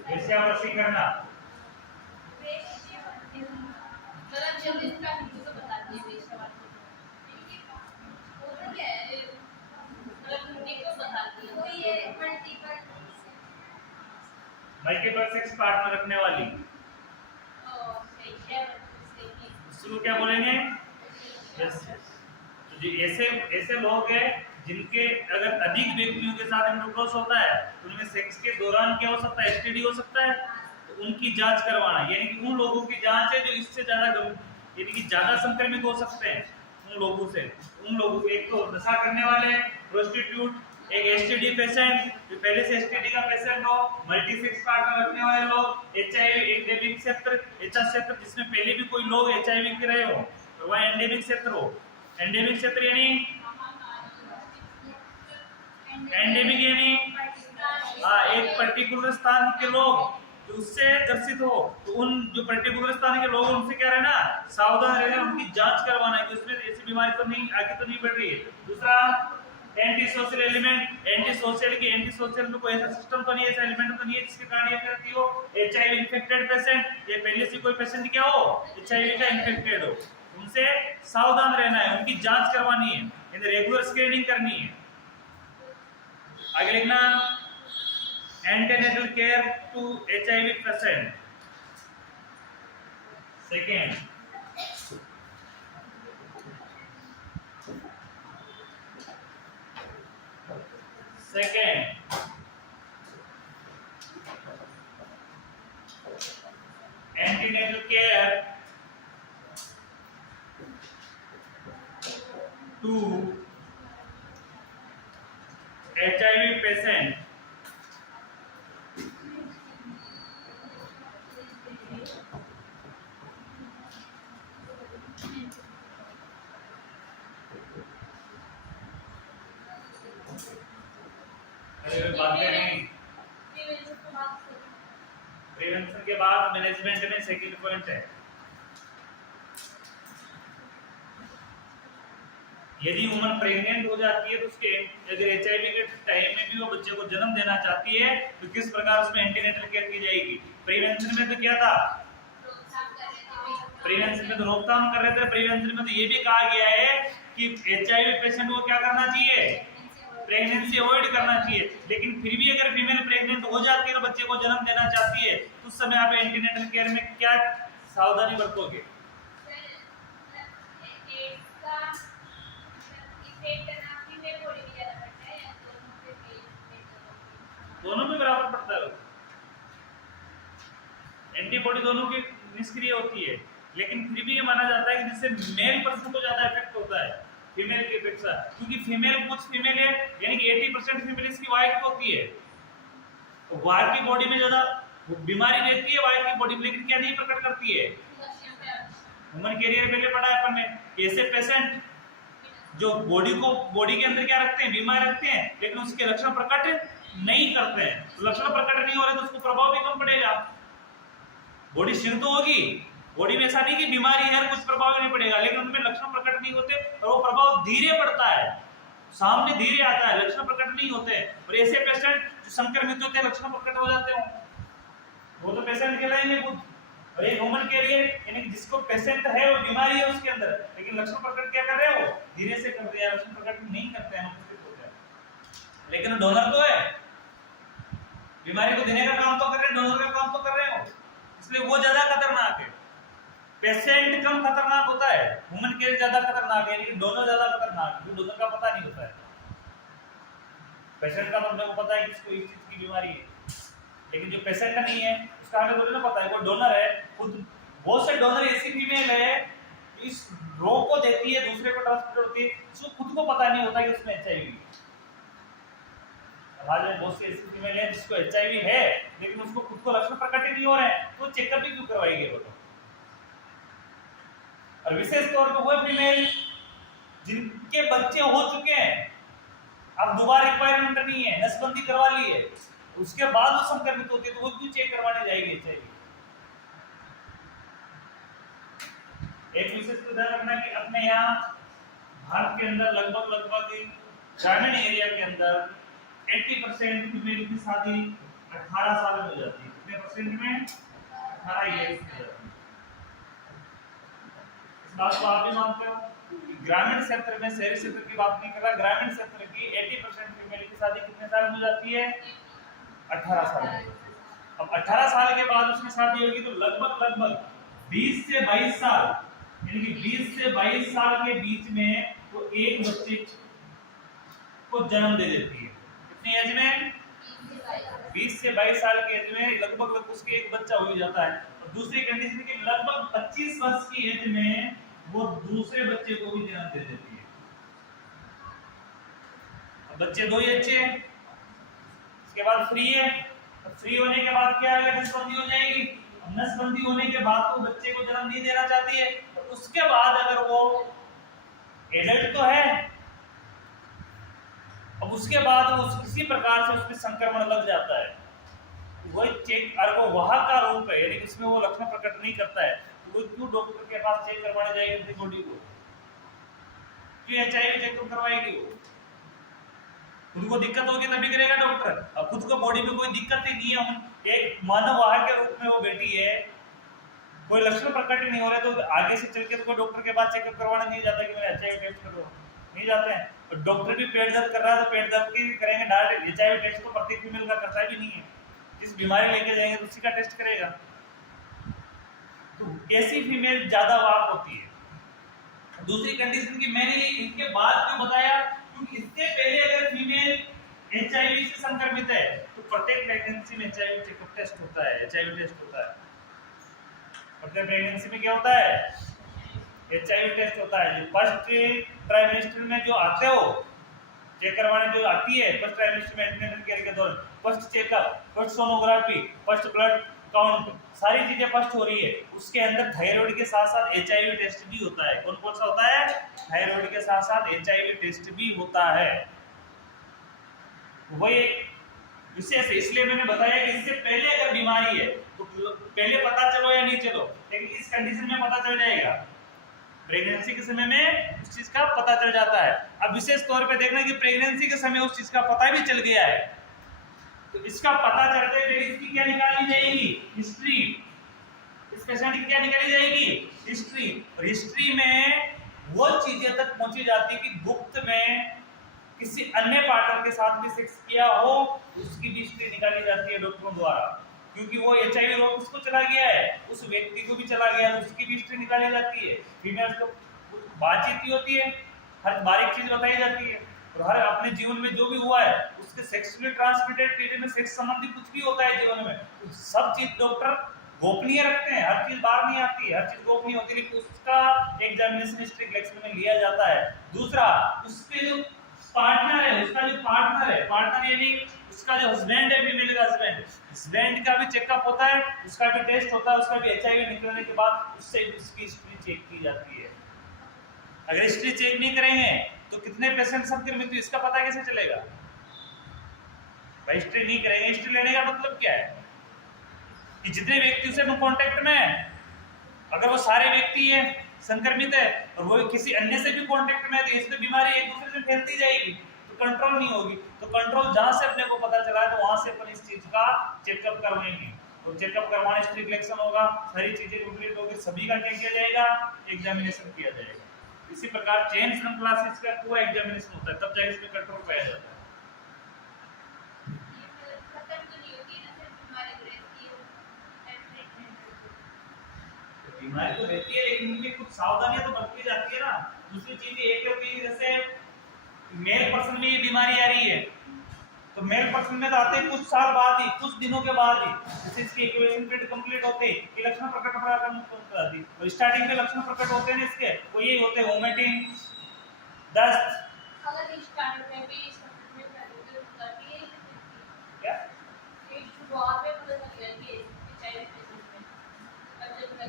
वेश्यावर्ती करना मल्टीपल सेक्स पार्टनर रखने वाली, इसको क्या बोलेंगे? तो जो ऐसे लोग हैं जिनके अगर अधिक व्यक्तियों के साथ इंटरकोर्स होता है तो उनमें सेक्स के दौरान क्या हो सकता है? एसटीडी हो सकता है, तो उनकी जांच करवाना, यानी कि उन लोगों की जांच है जो इससे ज्यादा यानी कि ज्यादा संक्रमित हो सकते हैं उन लोगों से। एक तो नशा करने वाले, प्रोस्टिट्यूट, एक एसटीडी पेशेंट जो पहले से एसटीडी का पेशेंट हो, मल्टीसेक्स पार्टनर रखने वाले लोग, एचआईवी एंडेमिक क्षेत्र, ऐसा क्षेत्र जिसमें पहले भी कोई लोग एचआईवी के रहे हो तो वह एंडेमिक क्षेत्र हो। एंडेमिक क्षेत्र यानी एक पर्टिकुलर स्थान के लोग जो उससे ग्रसित हो, तो उन जो पर्टिकुलर स्थान के लोग उनसे क्या रहना? सावधान रहना, उनकी जांच करवाना है कि उसमें ऐसी बीमारी तो नहीं आगे तो नहीं बढ़ रही है। दूसरा anti social element, anti social में कोई ऐसा सिस्टम तो नहीं है, ऐसा एलिमेंट तो नहीं है जिसके कारण ये करती हो। एचआईवी इन्फेक्टेड पेशेंट, ये पहले से कोई पेशेंट क्या हो? एचआईवी का इन्फेक्टेड हो, उनसे सावधान रहना है, उनकी जांच करवानी है, इन्हें रेगुलर स्क्रीनिंग करनी है। आगे लिखना antenatal care to HIV patient. Second, antenatal care to HIV patient. Prevention के बाद मैनेजमेंट में सेकंड पॉइंट है, यदि वुमन प्रेग्नेंट हो जाती है तो उसके अगर एचआईवी के टाइम में भी वो बच्चे को जन्म देना चाहती है तो किस प्रकार उसमें एंटीनेटल केयर की जाएगी। प्रिवेंशन में तो क्या था? प्रिवेंशन में तो रोकथाम कर रहे थे, प्रिवेंशन में तो ये भी कहा गया है कि एचआईवी पेशेंट को क्या करना चाहिए? प्रेगनेंसी अवॉइड करना चाहिए। लेकिन फिर भी अगर फीमेल प्रेग्नेंट हो जाती है और बच्चे को जन्म देना चाहती है तो उस समय आप एंटीनेटल केयर में क्या सावधानी बरतोगे? दोनों में बराबर पड़ता है, एंटीबॉडी दोनों की निष्क्रिय होती है, लेकिन फिर भी ये माना जाता है कि जिससे मेल पर्सन को ज्यादा इफेक्ट होता है फीमेल की अपेक्षा, क्योंकि कुछ फीमेल है यानी कि 80% फीमेल इसकी वाइफ होती है, तो वाइफ की बॉडी में ज्यादा बीमारी रहती है वाइफ की बॉडी में, लेकिन क्या नहीं प्रकट करती है? ह्यूमन कैरियर पहले पढ़ा है अपन ने। ऐसे पेशेंट जो बॉडी के अंदर क्या रखते हैं? बीमारी रखते हैं, लेकिन उसके लक्षण प्रकट नहीं करते हैं, तो लक्षण प्रकट नहीं हो रहे तो उसको प्रभाव भी कम पड़ेगा। बॉडी स्थिर तो होगी, बॉडी में ऐसा नहीं कि बीमारी है कुछ प्रभाव नहीं पड़ेगा, लेकिन उनमें लक्षण प्रकट नहीं होते और वो प्रभाव धीरे पड़ता है, सामने धीरे आता है, लक्षण प्रकट नहीं होते। और ऐसे पेशेंट जो संक्रमित होते हैं लक्षण प्रकट हो जाते हैं वो तो पेशेंट कहलाएंगे खुद, और एक ह्यूमन कैरियर यानी कि जिसको पेशेंट है वो बीमारी है उसके अंदर, लेकिन लक्षण प्रकट क्या कर रहे हैं, वो धीरे से कर रहे हैं, लक्षण प्रकट नहीं करते हैं, लेकिन डोनर तो है, बीमारी को देने का काम तो कर रहे हैं, डोनर का काम तो कर रहे हो, इसलिए वो ज्यादा खतरनाक है। पेशेंट कम खतरनाक होता है, ह्यूमन केयर ज्यादा खतरनाक है, लेकिन डोनर ज्यादा खतरनाक है, क्योंकि डोनर का पता नहीं होता है। पेशेंट का तो अपने को पता है कि इसको इस चीज की बीमारी है, लेकिन जो पेशेंट का नहीं है उसका हमें थोड़ी ना पता है, वो डोनर है खुद। बहुत से डोनर ऐसी फीमेल है इस रोग को देती है, दूसरे को ट्रांसमिट होती है, उसको खुद को पता नहीं होता कि उसमें एचआईवी है। आज बहुत से ऐसी फीमेल है जिसको एचआईवी है, लेकिन उसको खुद को लक्षण प्रकट ही नहीं हो रहे हैं, तो चेकअप भी क्यों करवाएगी वो? और विशेष तौर पर वो फीमेल जिनके बच्चे हो चुके हैं, अब दोबारा रिक्वायरमेंट नहीं है, नसबंदी करवा ली है, उसके बाद वो संक्रमित होती है, तो वो क्यों चेक करवाने जाएगी एचआईवी? एक विशेष तो ध्यान रखना कि अपने यहाँ भारत के अंदर लगभग ग्रामीण एरिया के अंदर 80% फीमेल की शादी 18 साल में हो जाती है। कितने परसेंट में? 18 ईयर्स में जाती है। इस बात को आप भी मानते हो? ग्रामीण क्षेत्र में, शहरी क्षेत्र की बात नहीं कर रहा, ग्रामीण क्षेत्र की 80% फीमेल की शादी कितने साल में हो जाती है? 18 साल में। अब 18 साल के बाद उसकी शादी होगी तो लगभग 20 से 22 साल, यानी कि 20 से 22 साल के बीच में वो एक बच्चे को जन्म दे देती है। कितनी एज में? 20 से 22 साल की एज में लगभग उसके एक बच्चा हो जाता है। और दूसरी कंडीशन की लगभग 25 वर्ष की एज में वो दूसरे बच्चे को भी जन्म दे देती है। अब बच्चे दो ही अच्छे हैं, इसके बाद फ्री है, फ्री होने के बाद क्या है? नसबंदी हो जाएगी। नसबंदी होने के बाद तो बच्चे को जन्म नहीं देना चाहती है, तो उसके बाद अगर वो एडल्ट तो है, अब उसके बाद वो किसी प्रकार से उसमें संक्रमण लग जाता है, वो चेक, और वो वहां का रोग है, यानी इसमें वो लक्षण प्रकट नहीं करता है, तो वो क्यों डॉक्टर के पास चेक करवाने जाएगी अपनी बॉडी को? क्यों एचआईवी चेकअप करवाएगी? वो खुद को दिक्कत होगी तभी करेगा डॉक्टर। अब खुद को बॉडी में कोई दिक्कत ही नहीं है, एक मानव आहार के रूप में वो बैठी है, कोई लक्षण प्रकट ही नहीं हो रहे, तो आगे से चल के तो कोई डॉक्टर के पास चेकअप करवाने नहीं जाता कि मेरा एचआईवी टेस्ट करो, नहीं जाते हैं। तो डॉक्टर भी पेट दर्द कर रहा है तो पेट दर्द की करेंगे, डायरेक्ट एचआईवी टेस्ट तो प्रत्येक फीमेल का करता भी नहीं है, जिस बीमारी लेके जाएंगे तो उसी का टेस्ट करेगा। तो ऐसी फीमेल ज्यादा वाक होती है। दूसरी कंडीशन की मैंने इनके बाद क्यों बताया, क्योंकि इससे पहले अगर फीमेल एचआईवी से संक्रमित है तो प्रत्येक प्रेगनेंसी में एचआईवी चेकअप टेस्ट होता है, एचआईवी टेस्ट होता है। प्रत्येक प्रेगनेंसी में क्या होता है? एचआईवी टेस्ट होता है। फर्स्ट ट्राइमेस्टर में जो आते हो चेक करवाने, जो आती है फर्स्ट ट्राइमेस्टर में एंटीनेटल केयर के दौरान, first checkup, first sonography, first blood count, सारी चीजें फर्स्ट हो रही है। उसके अंदर थायराइड के साथ साथ एचआईवी टेस्ट भी होता है। कौन कौन सा होता है? थायराइड के साथ साथ एचआईवी टेस्ट भी होता है। वही विशेष है, इसलिए मैंने बताया कि इससे पहले अगर बीमारी है तो पहले पता चलो या नहीं चलो, लेकिन इस कंडीशन में पता चल जाएगा। प्रेगनेंसी के समय में उस चीज का पता चल जाता है। अब विशेष तौर पे देखना कि प्रेगनेंसी के समय उस चीज का पता भी चल गया है, तो इसका पता चलते हुए इसकी क्या निकाली जाएगी? हिस्ट्री। इस पेशेंट की क्या निकाली जाएगी? हिस्ट्री। और हिस्ट्री में वो चीजें तक पहुंची जाती है कि गुप्त में किसी अन्य पार्टनर के साथ भी सेक्स किया हो, उसकी भी हिस्ट्री निकाली जाती है डॉक्टरों द्वारा, क्योंकि वो एचआईवी रोग उसको चला गया है, उस व्यक्ति को भी चला गया है, उसकी भी हिस्ट्री निकाली जाती है। फीमेल्स को बातचीत ही होती है, हर बारीक चीज बताई जाती है, और हर अपने जीवन में जो भी हुआ है उसके सेक्सुअली ट्रांसमिटेड चीजें में, सेक्स संबंधी कुछ भी होता है जीवन में, तो सब चीज डॉक्टर गोपनीय रखते हैं, हर चीज बाहर नहीं आती, हर चीज गोपनीय होती है, लेकिन उसका एग्जामिनेशन हिस्ट्री कलेक्शन में लिया जाता है। दूसरा, उसके जो पार्टनर है, उसका जो पार्टनर यानी उसका जो हस्बैंड है, फीमेल का हस्बैंड का भी चेकअप होता है, उसका भी टेस्ट होता है, उसका भी एचआईवी निकलने के बाद उससे उसकी हिस्ट्री चेक की जाती है। अगर हिस्ट्री चेक नहीं करेंगे तो कितने पेशेंट संक्रमित हुए इसका पता कैसे चलेगा? भाई हिस्ट्री नहीं करेंगे, हिस्ट्री लेने का मतलब क्या है कि जितने व्यक्ति से कांटेक्ट में है, अगर वो सारे व्यक्ति है संक्रमित है और वो किसी अन्य से भी कांटेक्ट में है, तो इससे बीमारी एक दूसरे से फैलती जाएगी, तो कंट्रोल नहीं होगी। तो कंट्रोल जहां से अपने को पता चला है तो वहां से अपन इस चीज का चेकअप करवाएंगे। तो चेकअप करवाने हिस्ट्री कलेक्शन होगा, सारी चीजें कंप्लीट होगी, सभी का क्या किया जाएगा, एग्जामिनेशन किया जाएगा। इसी प्रकार चेन श्रृंखला से इसका पूरा एग्जामिनेशन होता है, तब जाके इसमें कंट्रोल पाया जाता है। बीमारी तो रहती है लेकिन उनकी कुछ सावधानियां तो बरती जाती है ना। दूसरी चीज एक होती है जैसे मेल पर्सन में ये बीमारी आ रही है तो मेल पर्सन में तो आते हैं कुछ साल बाद ही, कुछ दिनों के बाद ही, जैसे इसके इंक्यूबेशन पीरियड कंप्लीट होते हैं ये लक्षण प्रकट हो जाती है। और स्टार्टिंग में लक्षण प्रकट होते हैं इसके वो यही होते हैं, वोमिटिंग, दस्त। अगर स्टार्टिंग में भी इसमें पहले तो करती है क्या एक शुरुआत में पता चल गया कि एचआईवी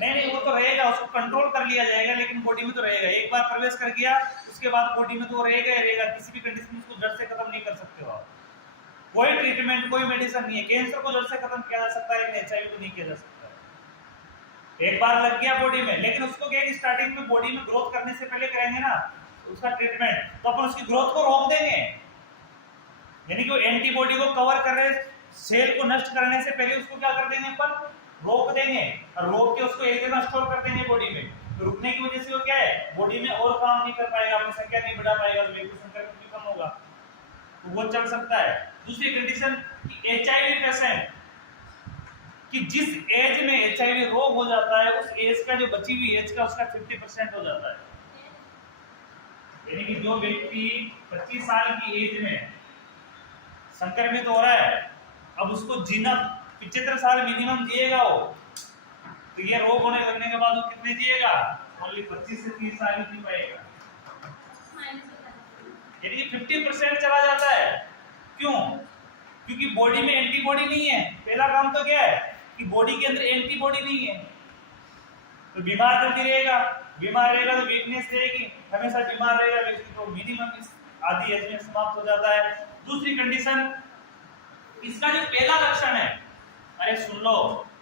नहीं वो तो रहेगा, उसको कंट्रोल कर लिया जाएगा लेकिन बॉडी में तो रहेगा। एक बार प्रवेश कर गया उसके बाद बॉडी में तो रहेगा ही रहेगा, किसी भी कंडीशन में उसको जड़ से खत्म नहीं कर सकते हो आप। कोई ट्रीटमेंट कोई मेडिसिन नहीं है, कैंसर को जड़ से खत्म किया जा सकता है लेकिन एचआईवी को नहीं किया जा सकता। एक बार लग गया बॉडी में, लेकिन उसको क्या स्टार्टिंग में बॉडी में ग्रोथ करने से पहले करेंगे ना उसका ट्रीटमेंट, तो अपन उसकी ग्रोथ को रोक देंगे, यानी कि वो एंटीबॉडी को कवर कर रहे सेल को नष्ट करने से पहले उसको क्या कर देंगे अपन, रोक देंगे, और रोक के उसको एक जगह स्टोर कर देंगे बॉडी में। तो रुकने की वजह से वो क्या है, बॉडी में और काम नहीं कर पाएगा, अपनी संख्या नहीं बढ़ा पाएगा, तो व्यक्ति संख्या भी कम होगा, तो वो चल सकता है। दूसरी कंडीशन एचआईवी पेशेंट कि जिस एज में एचआईवी रोग हो जाता है उस एज का जो बची हुई एज का उसका 50% हो जाता है, यानी कि जो व्यक्ति 25 साल की एज में संक्रमित हो रहा है अब उसको जीना 75 साल मिनिमम जिएगा वो, तो ये रोग होने लगने के बाद वो कितने जिएगा, ओनली 25 से 30 साल ही जी पाएगा, यानी 50% चला जाता है। क्यों? क्योंकि बॉडी में एंटीबॉडी नहीं है। पहला काम तो क्या है कि बॉडी के अंदर एंटीबॉडी नहीं है, तो बीमार जल्दी रहेगा, बीमार रहेगा तो वीकनेस रहेगी, हमेशा बीमार रहेगा व्यक्ति, तो मिनिमम आधी एज में समाप्त हो जाता है। दूसरी कंडीशन इसका जो पहला लक्षण है, अरे सुन लो,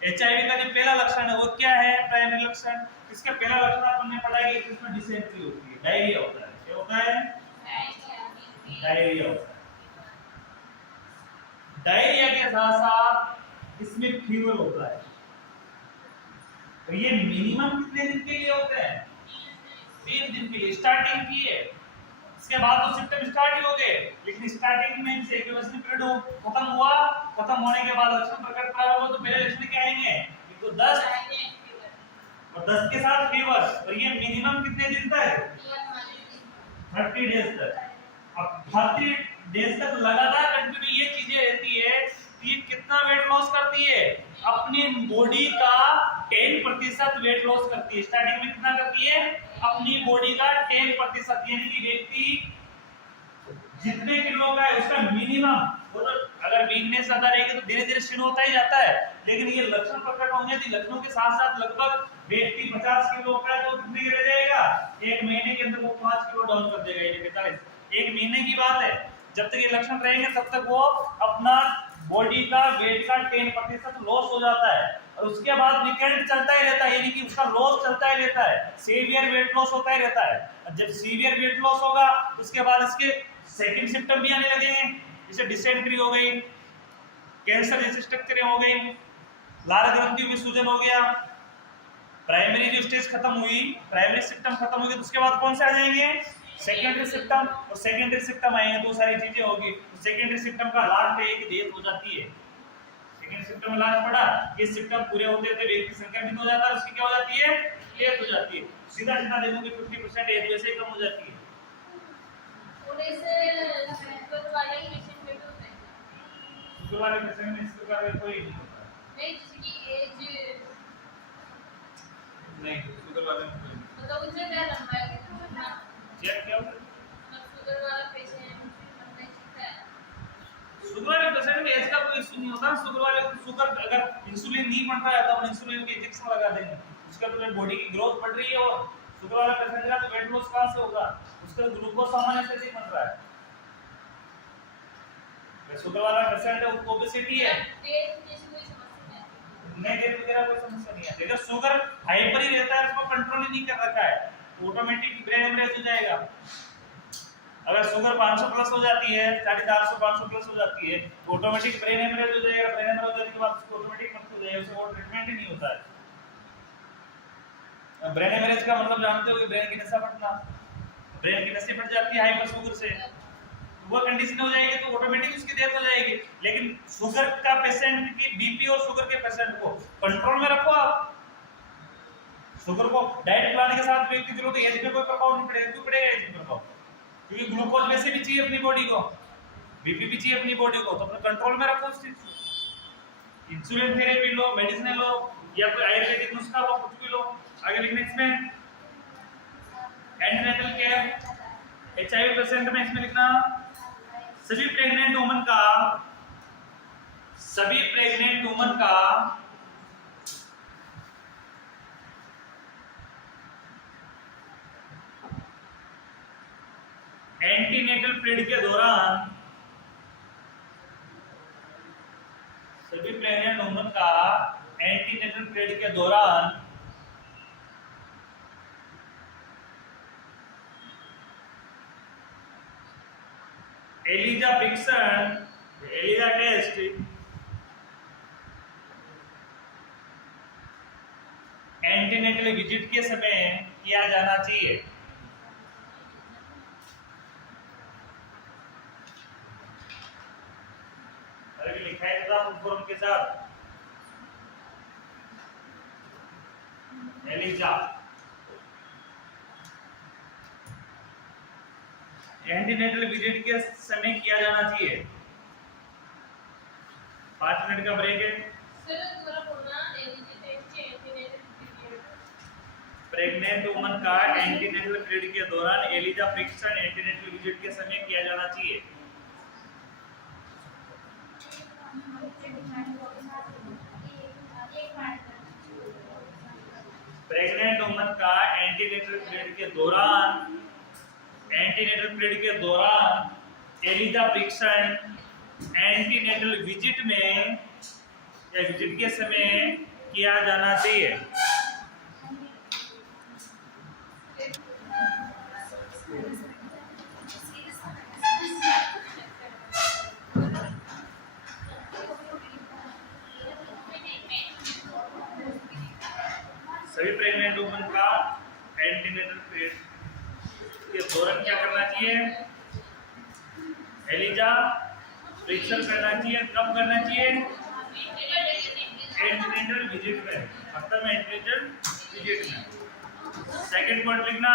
एचआईवी का जो पहला लक्षण है वो क्या है, प्राइमरी लक्षण। इसका पहला लक्षण आपने पढ़ा है कि इसमें डिसेंट्री होती है, डायरिया होता है। क्या होता है? डायरिया होता है। डायरिया के साथ साथ इसमें फीवर होता है, तो ये मिनिमम कितने दिन के लिए होते हैं, 3 दिन के लिए स्टार्टिंग की है। इसके बाद तो सिम्टम स्टार्ट ही हो गए, लेकिन स्टार्टिंग में से इंक्यूबेशन पीरियड खत्म हुआ, खत्म होने के बाद लक्षण प्रकट प्रारंभ हुआ, तो पहले लक्षण क्या आएंगे, एक तो दस्त और दस्त के साथ फीवर, और ये मिनिमम कितने दिन तक, 30 डेज तक। अब 30 डेज तक लगातार कंटिन्यू ये चीजें रहती है, ये कितना वेट लॉस करती है, अपनी बॉडी का 10% वेट लॉस करती है। स्टार्टिंग में कितना करती है, अपनी बॉडी का 10%, यानी कि व्यक्ति जितने किलो का है उसका मिनिमम, अगर वीकनेस ज्यादा रहेगी तो धीरे धीरे क्षीण होता ही जाता है, लेकिन ये लक्षण प्रकट होंगे तो लक्षणों के साथ साथ लगभग व्यक्ति 50 किलो का है तो कितने गिर जाएगा, 1 महीने के अंदर वो 5 किलो डाउन कर देगा, ये 45, 1 महीने की बात है। जब तक ये लक्षण रहेंगे तब तक वो अपना बॉडी का वेट का 10% लॉस हो जाता है, और उसके बाद वीकेंड चलता ही रहता है, यानी कि उसका लॉस चलता ही रहता है, सीवियर वेट लॉस होता ही रहता है। और जब सीवियर वेट लॉस होगा उसके बाद इसके सेकंड सिम्टम भी आने लगेंगे, जैसे डिसेंट्री हो गई, कैंसर जैसी स्ट्रक्चरें हो गई, लाल ग्रंथि में सूजन हो गया, प्राइमरी जो स्टेज खत्म हुई, प्राइमरी सिम्टम खत्म हो गए, तो उसके बाद कौन से आ जाएंगे, सेकेंडरी सिम्टम, और सेकेंडरी सिम्टम आएंगे, दो सारी चीजें होगी। सेकेंडरी सिम्टम का लास्ट पे एक डेथ हो जाती है, सेकेंडरी सिम्टम में लास्ट पड़ा, ये सिम्टम पूरे होते होते व्यक्ति संक्रमित हो जाता है, उसकी क्या हो जाती है, डेथ हो जाती है। सीधा सीधा देखोगे 50% एज वैसे ही कम हो जाती है। पूरे से शुगर वाले पेशेंट में भी होता है, शुगर वाले पेशेंट में शुगर वाले कोई नहीं होता, नहीं जिसकी एज नहीं शुगर वाले में कोई मतलब उससे क्या लंबा है कितना, चेक क्या होता है, शुगर वाला पेशेंट मरने सकता है। शुगर वाले पेशेंट में एज का कोई इशू नहीं होता। शुगर वाले को शुगर अगर इंसुलिन नहीं बन रहा है तो हम इंसुलिन के इंजेक्शन लगा देंगे, उसका तो बॉडी की ग्रोथ बढ़ रही है, और शुगर वाला पेशेंट का तो वेट लॉस कहां से होगा, उसका ग्लूकोज सामान्य से नहीं बन रहा है। शुगर वाला पेशेंट है उसको ओबेसिटी है, डेट जैसी कोई समस्या नहीं डेट वगैरह कोई समस्या नहीं है, लेकिन शुगर हाइपर ही रहता है, उसको कंट्रोल ही नहीं कर रखा है, ऑटोमेटिक ब्रेन हेमरेज हो जाएगा। अगर शुगर 500 प्लस हो जाती है, 450 500 प्लस हो जाती है, तो ऑटोमेटिक ब्रेन हेमरेज हो जाएगा। ब्रेन हेमरेज हो जाने के बाद उसको ऑटोमेटिक मत हो जाएगा, उसको ट्रीटमेंट ही नहीं होता है। ब्रेन हेमरेज का मतलब जानते हो कि ब्रेन की नसें फटना, ब्रेन की नसें फट जाती है हाइपर शुगर से, वो कंडीशन हो जाएगी तो ऑटोमेटिक उसकी डेथ हो जाएगी। लेकिन शुगर का पेशेंट की बीपी और शुगर के पेशेंट को कंट्रोल में रखो आप। शुगर को डाइट प्लान के साथ व्यक्ति चलो तो एज पे कोई प्रभाव नहीं पड़ेगा। क्यों पड़ेगा एज पे प्रभाव? क्योंकि ग्लूकोज वैसे भी चाहिए अपनी बॉडी को, बीपी भी चाहिए अपनी बॉडी को, तो अपने कंट्रोल में रखो उस चीज को। इंसुलिन थेरेपी लो, मेडिसिन लो, या कोई आयुर्वेदिक नुस्खा लो, कुछ भी लो। आगे लिखने इसमें एंटीनेटल केयर एचआईवी पेशेंट में इसमें लिखना सभी प्रेग्नेंट वुमन का एंटीनेटल पीरियड के दौरान ELISA friction, ELISA test antenatal visit के समय किया जाना चाहिए। लिखा है फुल फॉर्म के साथ एलिजा एंटीनेटल विजिट के समय किया जाना चाहिए। 5 मिनट का ब्रेक है। प्रेग्नेंट वुमन का एंटीनेटल पीरियड के दौरान एलिजा फ्रिक्शन एंटीनेटल विजिट के समय किया जाना चाहिए। प्रेग्नेंट वुमन का एंटीनेटल पीरियड के दौरान एलिजा फ्रिक्शन एंटीनेटल विजिट में या विजिट के समय किया जाना चाहिए। सभी प्रेग्नेंट वुमन का एंटीनेटल पीरियड के दौरान क्या करना चाहिए? एलिजा फ्रिक्शन करना चाहिए। कब करना चाहिए? एंटीनेटल विजिट में, मतलब एंटीनेटल विजिट में। सेकंड पॉइंट लिखना,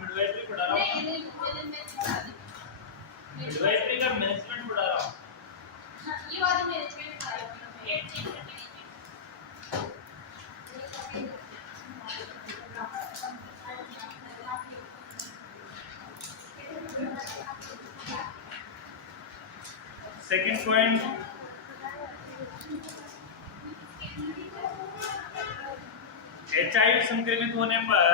मिडवाइफरी पढ़ा रहा हूँ, मिडवाइफरी का मैनेजमेंट पढ़ा रहा हूँ। ये वाली मैनेजमेंट सेकंड पॉइंट, एचआईवी संक्रमित होने पर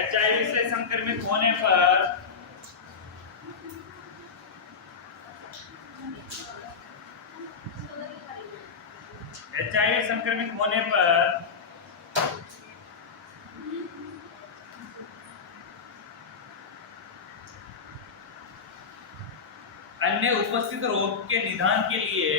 एचआईवी से संक्रमित होने पर अन्य उपस्थित रोग के निदान के लिए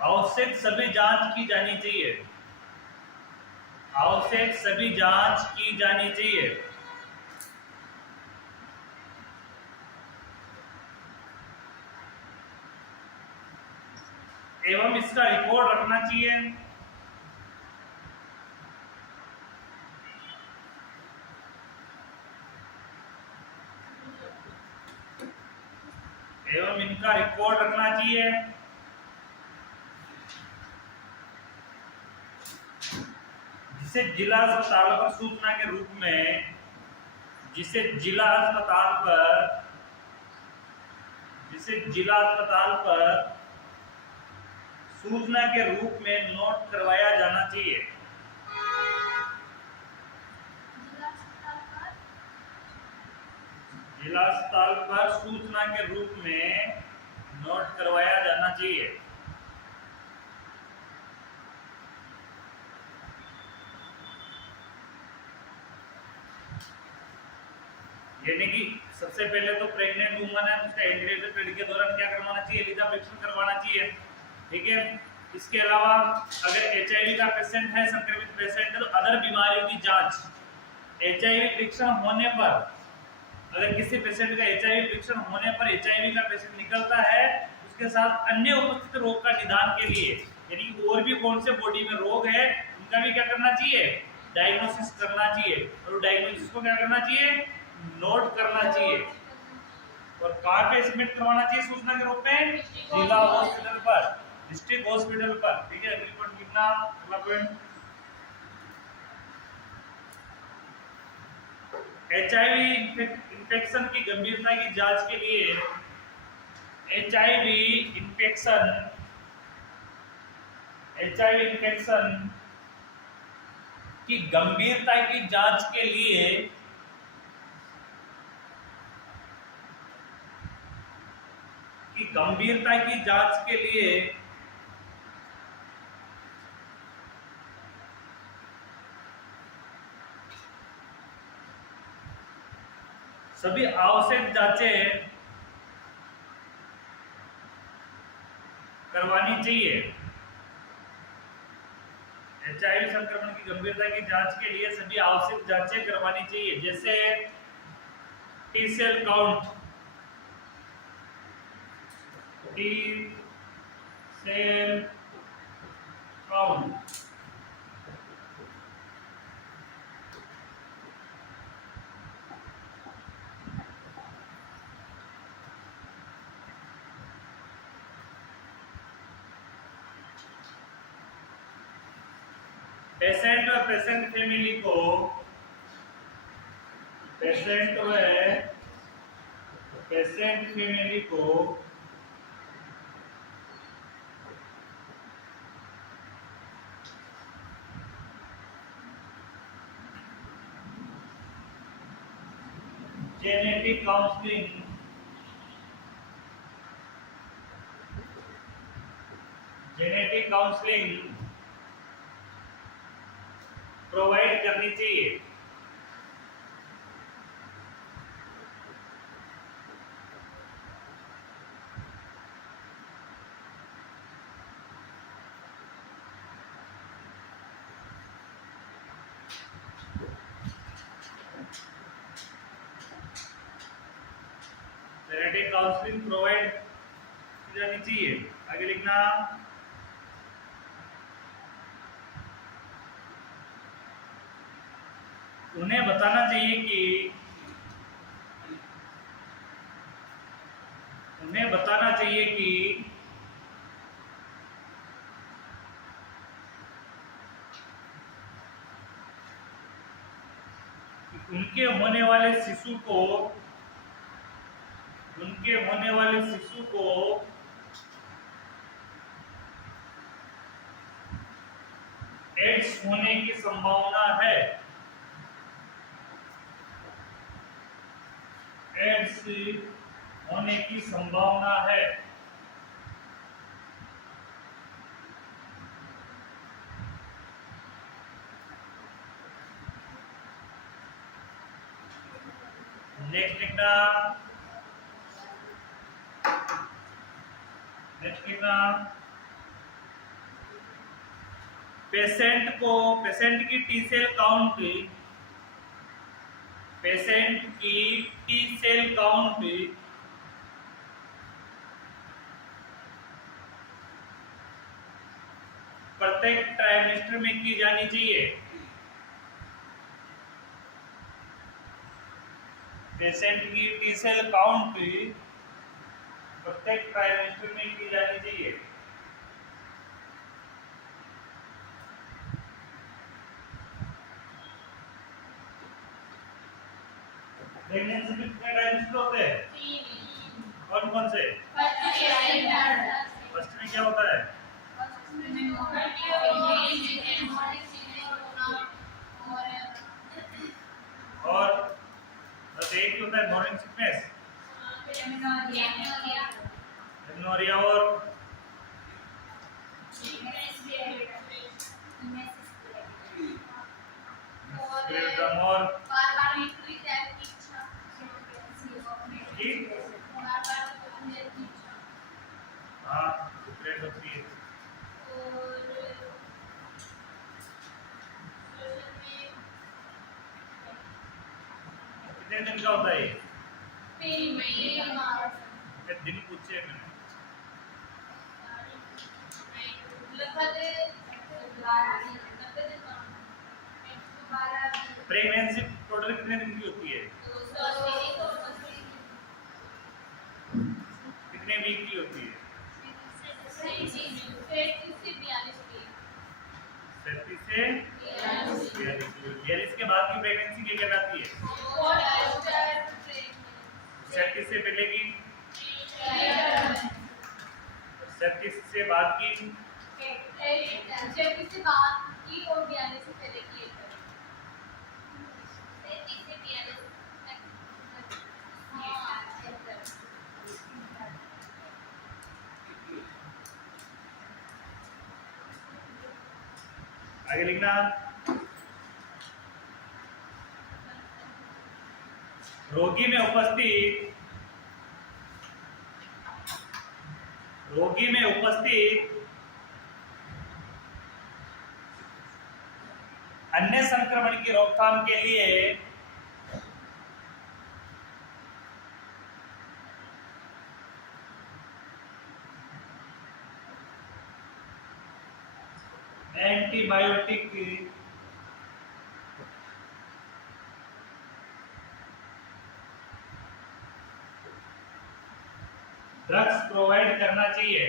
आवश्यक सभी जांच की जानी चाहिए। एवं इसका रिकॉर्ड रखना चाहिए। जिसे जिला अस्पताल पर सूचना के रूप में सूचना के रूप में नोट करवाया जाना चाहिए। जिला अस्पताल पर सूचना के रूप में नोट करवाया जाना चाहिए। यानी कि सबसे पहले तो प्रेग्नेंट वुमन है, उसका एंटीनेटल पीरियड के दौरान क्या करवाना चाहिए? एलिजा परीक्षण करवाना चाहिए। ठीक है। इसके अलावा अगर एचआईवी का पेशेंट है, संक्रमित पेशेंट है, तो अदर बीमारियों की जांच एचआईवी परीक्षण होने पर, अगर किसी पेशेंट का एचआईवी परीक्षण होने पर एचआईवी का पेशेंट निकलता है, उसके साथ अन्य उपस्थित रोग का निदान के लिए, यानी कि और भी कौन से बॉडी में रोग है उनका भी क्या करना चाहिए? डायग्नोसिस करना चाहिए। और डायग्नोसिस को क्या करना चाहिए? नोट करना चाहिए। और कहाँ पे सबमिट करवाना चाहिए सूचना के रूप में? जिला हॉस्पिटल पर, डिस्ट्रिक्ट हॉस्पिटल पर। ठीक है। रिपोर्ट लिखना। अगला पॉइंट, एचआईवी इन्फेक्शन की गंभीरता की जांच के लिए एचआईवी इन्फेक्शन की गंभीरता की जांच के लिए सभी आवश्यक जांचें करवानी चाहिए। एचआईवी संक्रमण की गंभीरता की जांच के लिए सभी आवश्यक जांचें करवानी चाहिए, जैसे टी सेल काउंट, पेशेंट और पेशेंट फैमिली को जेनेटिक काउंसलिंग प्रोवाइड करनी चाहिए। जेनेटिक काउंसलिंग प्रोवाइड की जानी चाहिए। आगे लिखना, उन्हें बताना चाहिए कि उनके होने वाले शिशु को एड्स होने की संभावना है। एड्स होने की संभावना है। नेक्स्ट लिखना, पेशेंट की टी सेल काउंट प्रत्येक ट्राइमेस्टर में की जानी चाहिए। पेशेंट की टी सेल काउंट प्रत्येक ट्राइमेस्टर में की जानी चाहिए। प्रेगनेंसी में कितने ट्राइमेस्टर होते हैं? 3। कौन से? फर्स्ट में क्या होता है? और बस एक होता है मॉर्निंग सिकनेस। एमनोरिया और स्क्लेरोड्रम और की हाँ सीक्रेट होती है। कितने दिन का होता है ये? दिन पूछे मैंने। प्रेगनेंसी टोटल कितने दिन की होती है? कितने वीक की होती है? 37 से 42 के बाद की प्रेगनेंसी क्या कहलाती है? 37 से पहले की, 37 से बाद की, 37 से बाद की और 42 से पहले की एक करें। 37 से 42 तक। हाँ, आगे लिखना। रोगी में उपस्थित अन्य संक्रमण की रोकथाम के लिए एंटीबायोटिक ड्रग्स प्रोवाइड करना चाहिए।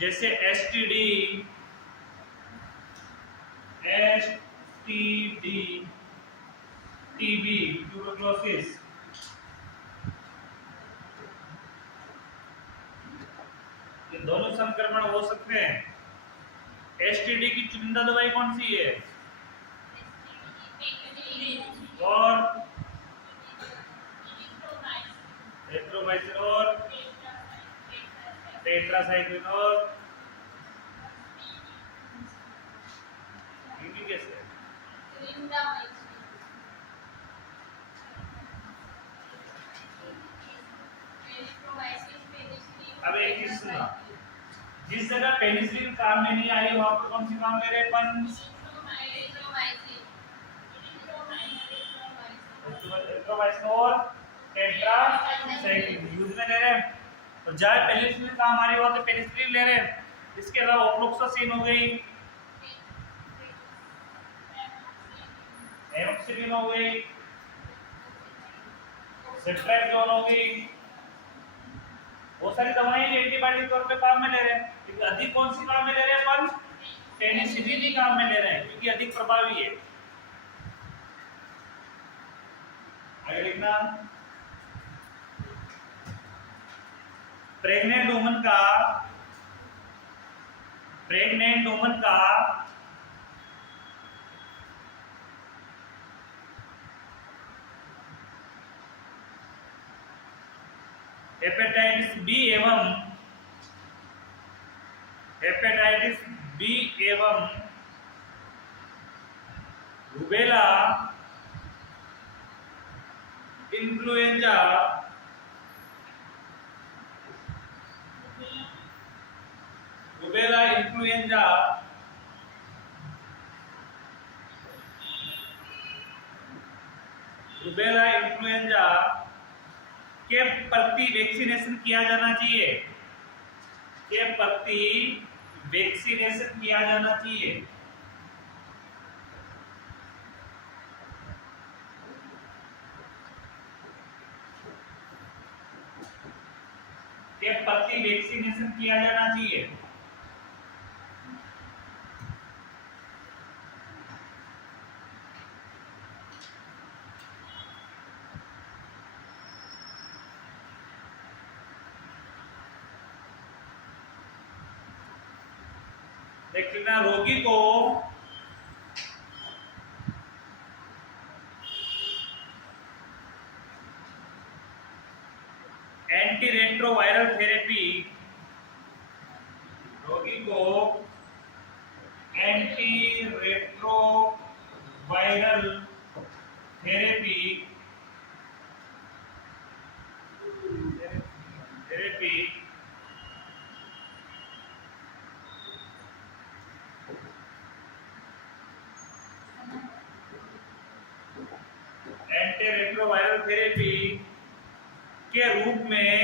जैसे एसटीडी, टीबी, ट्यूबरकुलोसिस, ये दोनों संक्रमण हो सकते हैं। एसटीडी की चुनिंदा दवाई कौन सी है? और एट्रोमाइसिन और टेट्रासाइक्लिन और कैसे? अब एक चीज सुना, जिस जगह पेनिसिलिन काम में नहीं आई वहां पर कौन सी काम ले रहे हैं अपन? एट्रोमाइसिन और टेट्रासाइक्लिन यूज में ले रहे हैं। और जहाँ पेनिसिलिन काम आ रही वहां पे पेनिसिलिन ले रहे हैं। इसके अलावा ऑफ्लॉक्सासिन हो गई, एमोक्सिलिन हो गई, सेट्राइजोन हो गई, बहुत सारी दवाएं एंटीबायोटिक तौर पे काम में ले रहे हैं। लेकिन अधिक कौन सी काम में ले रहे हैं अपन? पेनिसिलिन ही काम में ले रहे हैं क्योंकि अधिक प्रभावी है। आगे लिखना। प्रेग्नेंट वुमन का हेपेटाइटिस बी एवं रूबेला इन्फ्लुएंजा के प्रति वैक्सीनेशन किया जाना चाहिए। देख लेना रोगी को एंटी रेट्रोवायरल थेरेपी, रोगी को anti retroviral therapy therapy anti retroviral therapy के रूप में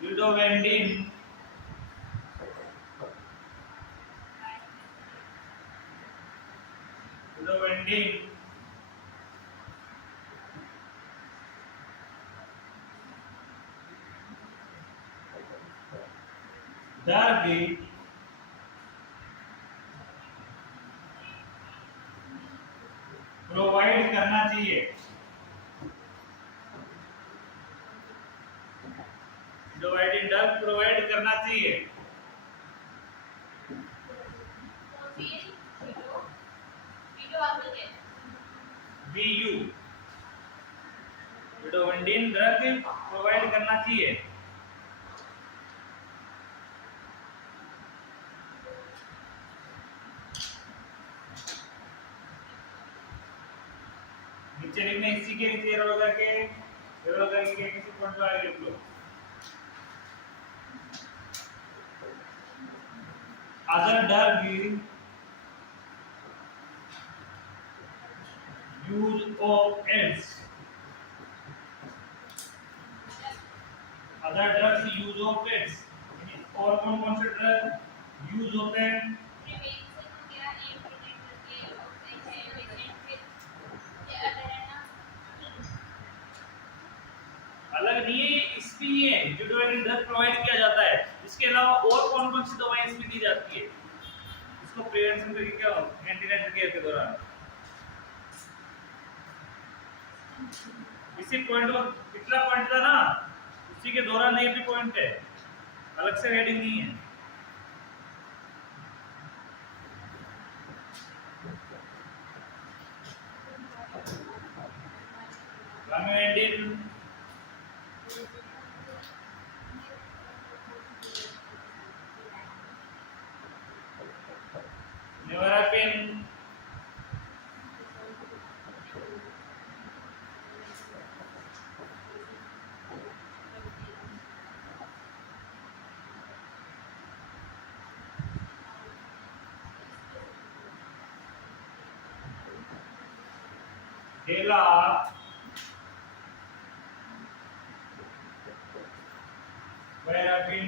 विडोवेंडिन दर्द प्रोवाइड करना चाहिए, विडोवेंडिन दर्द प्रोवाइड करना चाहिए। VU विडोवेंडिन ड्रग प्रोवाइड करना चाहिए। नीचे लिखना, इसी के नीचे रोगा के किसी पॉइंट पे आगे लिख लो। Other drug use of AIDS, other drugs use of AIDS, और कौन कौन से ड्रग यूज होते हैं? अलग नहीं है, इसमें ही है विडोवेंडिन ड्रग प्रोवाइड किया जाता है। इसके अलावा और कौन कौन सी दवाएं इसमें दी जाती है? इसको प्रिवेंशन करके क्या एंटीनेटल केयर के दौरान इसी पॉइंट को, पिछला पॉइंट था ना, उसी के दौरान ये भी पॉइंट है, अलग से हेडिंग नहीं है। लामिनेटिन नेवरापिन डेला वेरापिन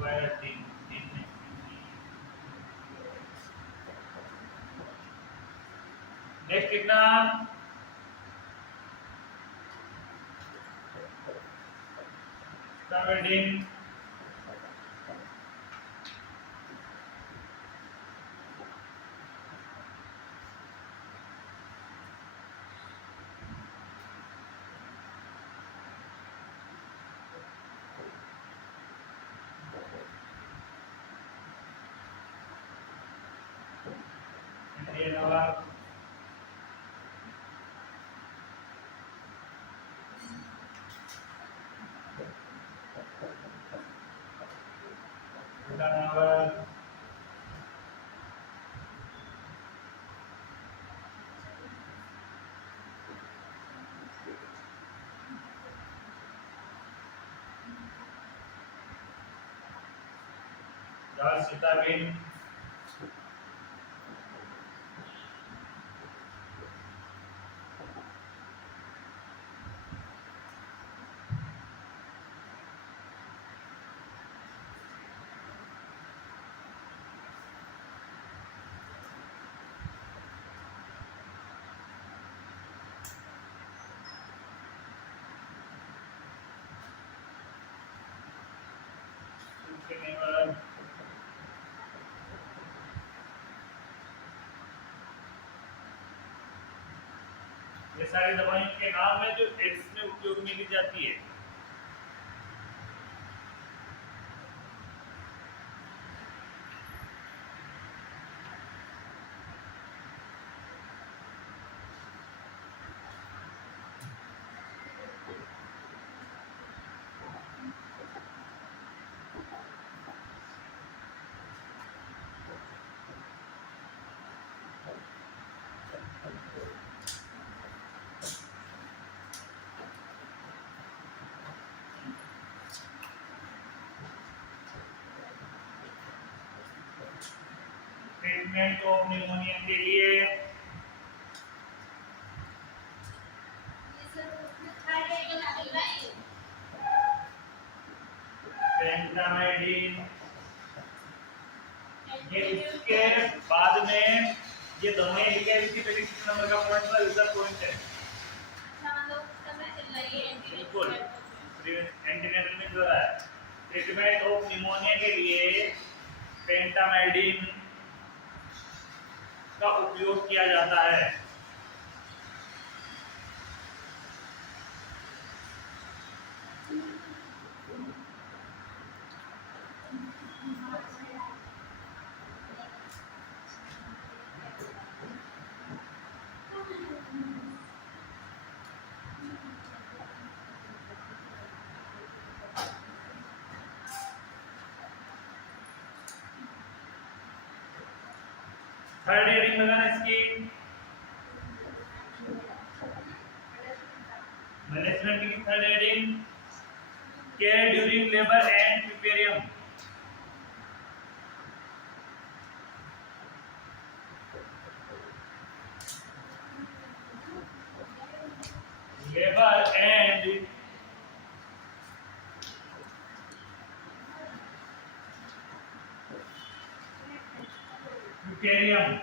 वेराटिन। नेक्स्ट लिखना स्टावेडिन डेला दानावर डालसिटाबिन नेवर ये सारी दवाइयों के नाम है जो एड्स में उपयोग में ली जाती है। ट्रीटमेंट ऑफ निमोनिया के लिए पेंटामाइडिन, ये इसके बाद में ये दवाएं लिखे हैं, इसकी पहले किस नंबर का पॉइंट था? यूजर पॉइंट है। बिल्कुल एंटीनेटल में जो है ट्रीटमेंट ऑफ निमोनिया के लिए पेंटामाइडिन का उपयोग किया जाता है। थर्ड हेडिंग लगाना इसकी मैनेजमेंट की third heading care during labour and puerperium. Labour and puerperium.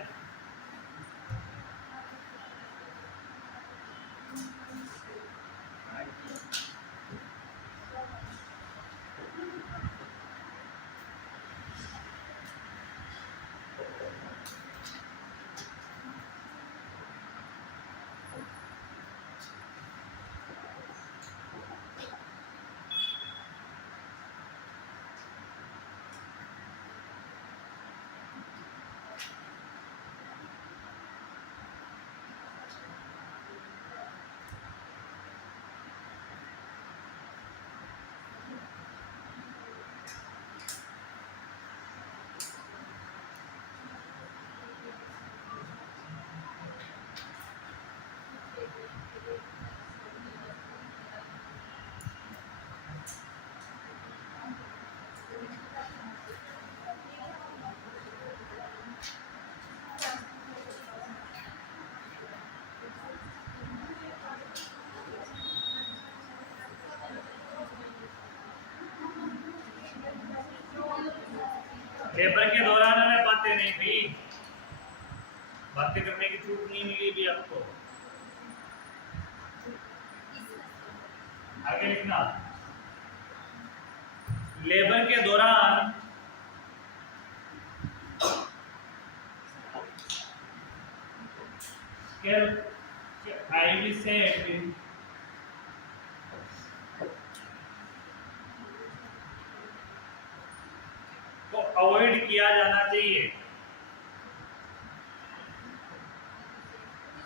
Labour के दौरान हमें बातें नहीं थी, बातें करने की छूट नहीं मिली भी आपको। आगे लिखना लेबर के दौरान आईवी सेट को अवॉइड किया जाना चाहिए,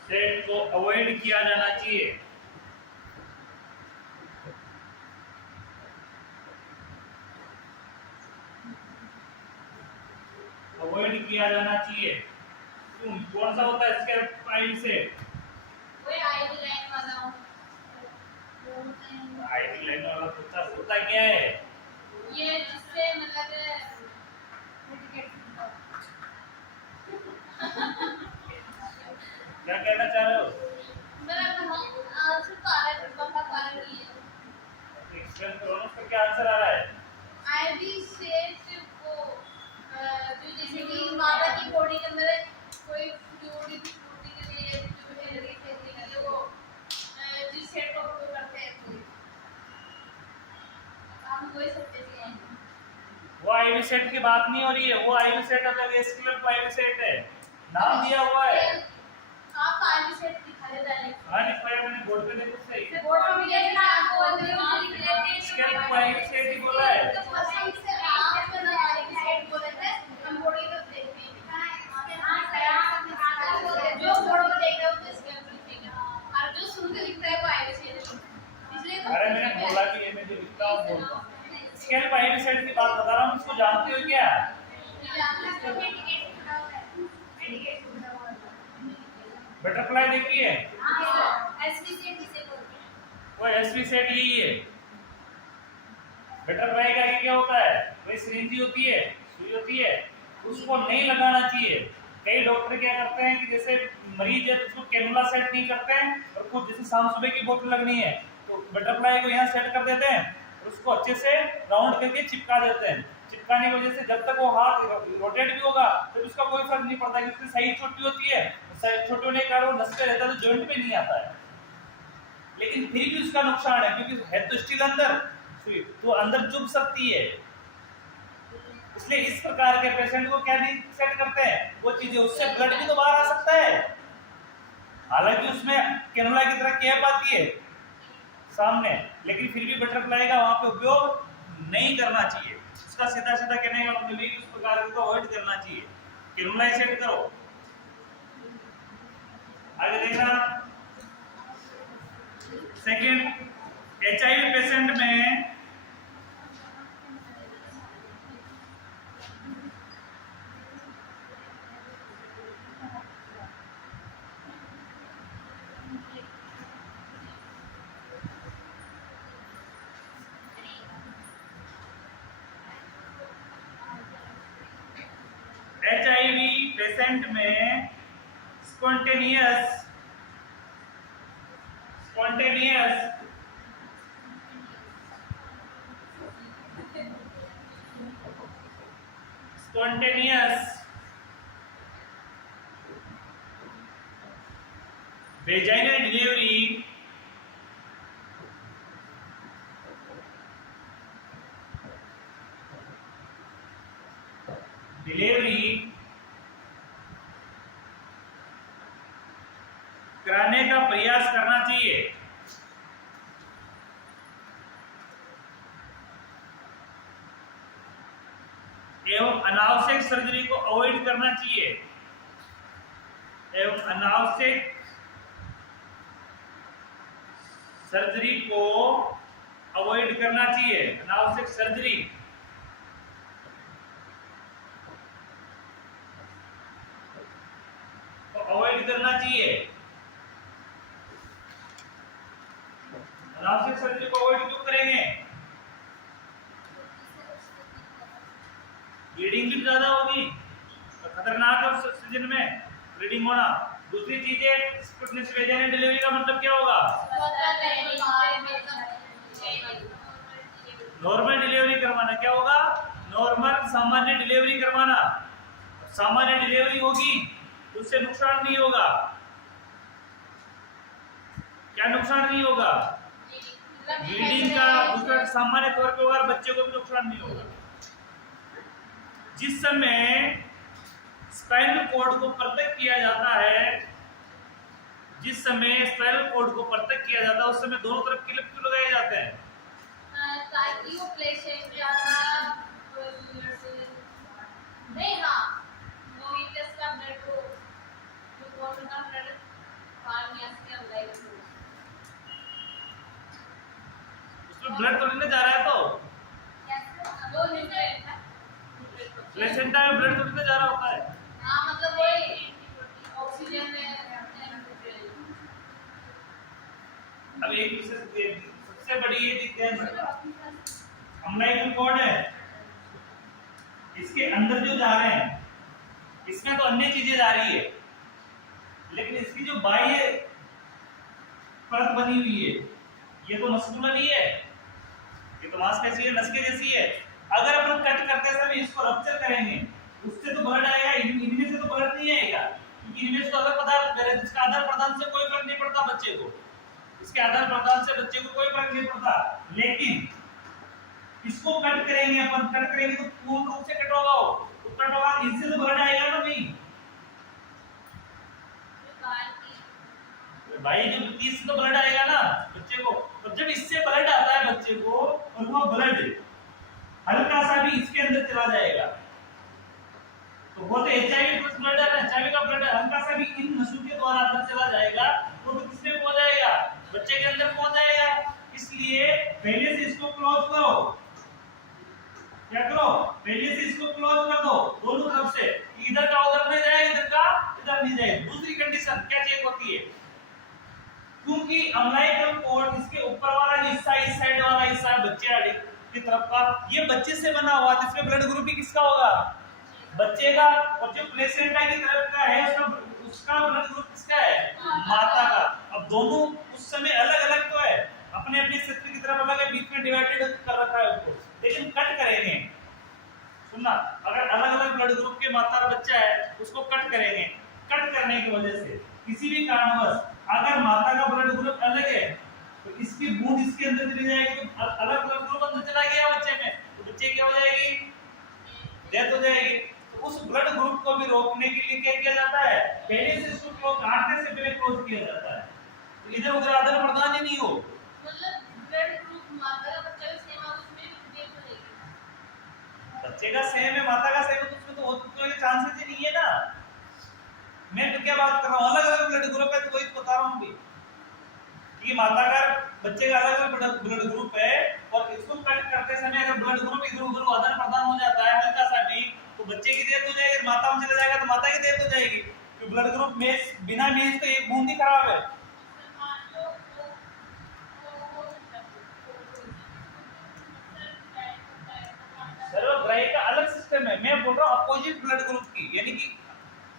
सेट को अवॉइड किया जाना चाहिए। अवॉइड किया जाना चाहिए। क्यों? कौन सा होता है इसके आईवी सेट? वही आईवी लाइन वाला। आईवी लाइन वाला होता क्या है? ये जिससे मतलब क्या कहना चाह रहे हो? मेरा आंसर तो आ रहा है, बता पा रही है। एक्सप्लेन करो ना, उसका क्या आंसर आ रहा है? आईवी सेट को जो जैसे कि माता की बॉडी के अंदर कोई फ्लूइड के लिए जो एनर्जी फेंकने के लिए वो जिस सेट का उपयोग करते हैं कोई हम वही सकते हैं। वो आईवी सेट की बात नहीं हो रही है, वो आईवी सेट अलग है, स्किलर आईवी सेट है, नाम दिया हुआ है। आप आईवी सेट दिखा देता है। हाँ बोर्ड पे देखो सही। बोर्ड में भी देखना आपको रिलेटेड स्कैल्प पाइप सेट ही बोला है। तो पसंद से आप बना वाली सेट बोले थे हम बॉडी को देखते हैं जो बोर्ड में देख रहे हो तो स्कैल्प लिखेगा और जो सुन के लिखता है वो आएगा सेट इसलिए अरे मैंने बोला कि ये मैं जो लिखता हूँ बोलता हूँ। स्कैल्प पाइप सेट की बात बता रहा हूँ, इसको जानते हो क्या? बटरफ्लाई देखी है? वो एसवी सेट यही है। बटरफ्लाई का ये क्या होता है? वही सिरिंज होती है, सुई होती है, उसको नहीं लगाना चाहिए। कई डॉक्टर क्या करते हैं कि जैसे मरीज है तो उसको कैनुला सेट नहीं करते हैं और कुछ जैसे शाम सुबह की बोतल लगनी है तो बटरफ्लाई को यहाँ सेट कर देते हैं और उसको अच्छे से राउंड करके चिपका देते हैं। चिपकाने की वजह से जब तक वो हाथ रोटेट भी होगा तो उसका कोई फर्क नहीं पड़ता क्योंकि साइज छोटी होती है। साइज छोटे होने के कारण वो नस पे रहता है तो जॉइंट पे नहीं आता है। लेकिन फिर भी उसका नुकसान है क्योंकि है तो स्टील अंदर, सुई तो अंदर चुभ सकती है। इसलिए इस प्रकार के पेशेंट को क्या नहीं सेट करते हैं वो चीजें, उससे ब्लड भी तो बाहर आ सकता है। हालांकि उसमें कैनुला की तरह कैप आती है सामने, लेकिन फिर भी बटरफ्लाई का वहां पे उपयोग नहीं करना चाहिए। उसका सीधा सीधा कहने का मतलब है कि उस प्रकार को अवॉइड करना चाहिए। कैनुला सेट करो। आगे देखना सेकंड, एचआईवी पेशेंट में स्पॉन्टेनियस वेजाइनल डिलीवरी कराने का प्रयास करना चाहिए। एवं अनावश्यक सर्जरी को अवॉइड करना चाहिए। एवं अनावश्यक सर्जरी को अवॉइड करना चाहिए। अनावश्यक सर्जरी को अवॉइड करना चाहिए। अनावश्यक सर्जरी को अवॉइड क्यों करेंगे? ब्लीडिंग भी ज्यादा होगी और खतरनाक है उस सीजन में ब्लीडिंग होना। दूसरी चीज है स्पॉन्टेनियस वेजाइनल डिलीवरी का मतलब क्या होगा? नॉर्मल डिलीवरी करवाना। क्या होगा? नॉर्मल सामान्य डिलीवरी करवाना। सामान्य डिलीवरी होगी तो उससे नुकसान नहीं होगा। क्या नुकसान नहीं होगा? ब्लीडिंग का दूसरा सामान्य तौर पे होगा, बच्चे को भी नुकसान नहीं होगा। जिस समय स्पाइनल कॉर्ड को पृथक किया जाता है, जिस समय स्पाइनल कॉर्ड को पृथक किया जाता है उस समय दोनों तरफ क्लिप क्यों लगाए जाते हैं? ताकि वो प्लेसेंट ज्यादा नहीं, हाँ नोविटस का ब्लड को जो बॉटल का ब्लड पानी से अंदर उसमें ब्लड तो नहीं जा रहा है तो दो न्यूट्रिएंट प्लेसेंटा में ब्लड तो नहीं जा रहा होता है। हाँ मतलब वही ऑक्सीजन में अब एक सबसे बड़ी ये ध्यान अम्लाइकल कॉर्ड है, इसके अंदर जो जा रहे हैं इसमें तो अन्य चीजें जा रही है, लेकिन इसकी जो बाह्य परत बनी हुई है ये तो मस्कुलर ही है, ये तो मांसपेशी है, नस के जैसी है। अगर अपन कट करते समय इसको रप्चर करेंगे उससे तो ब्लड आएगा, इनमें से तो ब्लड नहीं आएगा क्योंकि इनमें से तो अगर पदार्थ है जिसका आधार प्रदान से कोई फर्क नहीं पड़ता बच्चे को, इसके आधार प्रदान से बच्चे को कोई फर्क नहीं पड़ता। लेकिन इसको कट करेंगे, अपन कट करेंगे तो पूर्ण रूप से कट होगा, तो कट होगा इससे तो ब्लड आएगा ना नहीं। तो भाई जब इससे तो ब्लड आएगा ना बच्चे को, तो जब इससे ब्लड आता है बच्चे को और वो ब्लड हल्का सा भी इसके अंदर चला जाएगा, तो वो तो एचआईवी प्लस ब्लड है, एचआईवी का ब्लड हल्का सा भी इन नसों के द्वारा अंदर चला जाएगा तो किसमें पहुंच जाएगा, बच्चे के अंदर पहुंच जाएगा। इसलिए पहले से इसको क्लोज करो, क्या करो, पहले से इसको क्लोज कर दो दोनों तरफ से, इधर का उधर नहीं जाए, इधर का इधर नहीं जाए। दूसरी कंडीशन क्या चेक होती है, क्योंकि अम्लाइकल कोड इसके ऊपर वाला हिस्सा, इस साइड वाला हिस्सा बच्चे की तरफ का, ये बच्चे से बना हुआ है, इसमें ब्लड ग्रुप भी किसका होगा, बच्चे का, और जो प्लेसेंटा की तरफ का है उसका ब्लड ग्रुप किसका है, माता का। अब दोनों उस समय अलग अलग तो है, अपने अपने क्षेत्र की तरफ अलग है, बीच में डिवाइडेड कर रखा है उसको, लेकिन कट करेंगे, सुनना, अगर अलग अलग ब्लड ग्रुप के माता और बच्चा है उसको कट करेंगे, कट करने की वजह से किसी भी कारणवश अगर माता का ब्लड ग्रुप अलग है तो इसकी बूंद इसके अंदर चली जाएगी, तो अलग ब्लड ग्रुप अंदर चला गया बच्चे में, तो बच्चे क्या हो जाएगी, डेथ हो जाएगी। तो उस ब्लड ग्रुप को भी रोकने के लिए क्या किया जाता है, पहले से इसको क्लोज, काटने से पहले क्लोज किया जाता है, तो इधर उधर आदान प्रदान ही नहीं हो। मतलब ब्लड ग्रुप माता का बच्चा का सेम है, उसमें डेथ हो जाएगी, बच्चे का सेम है माता का सेम है, तो उसमें तो होने के चांसेस ही नहीं है ना। मैं तो क्या बात कर रहा हूँ, अलग अलग ब्लड ग्रुप है, तो वही बता रहा हूँ कि माता का बच्चे का अलग अलग ब्लड ग्रुप है, और इसको कट करते समय अगर ब्लड ग्रुप इधर उधर आदान प्रदान हो जाता है हल्का सा भी, तो बच्चे की डेथ हो जाएगी, माता में चला जाएगा तो माता की डेथ हो जाएगी, क्योंकि ब्लड ग्रुप में बिना मेज तो एक बूंद ही खराब है। सर्वग्राही का अलग सिस्टम है, मैं बोल रहा हूँ अपोजिट ब्लड ग्रुप की, यानी कि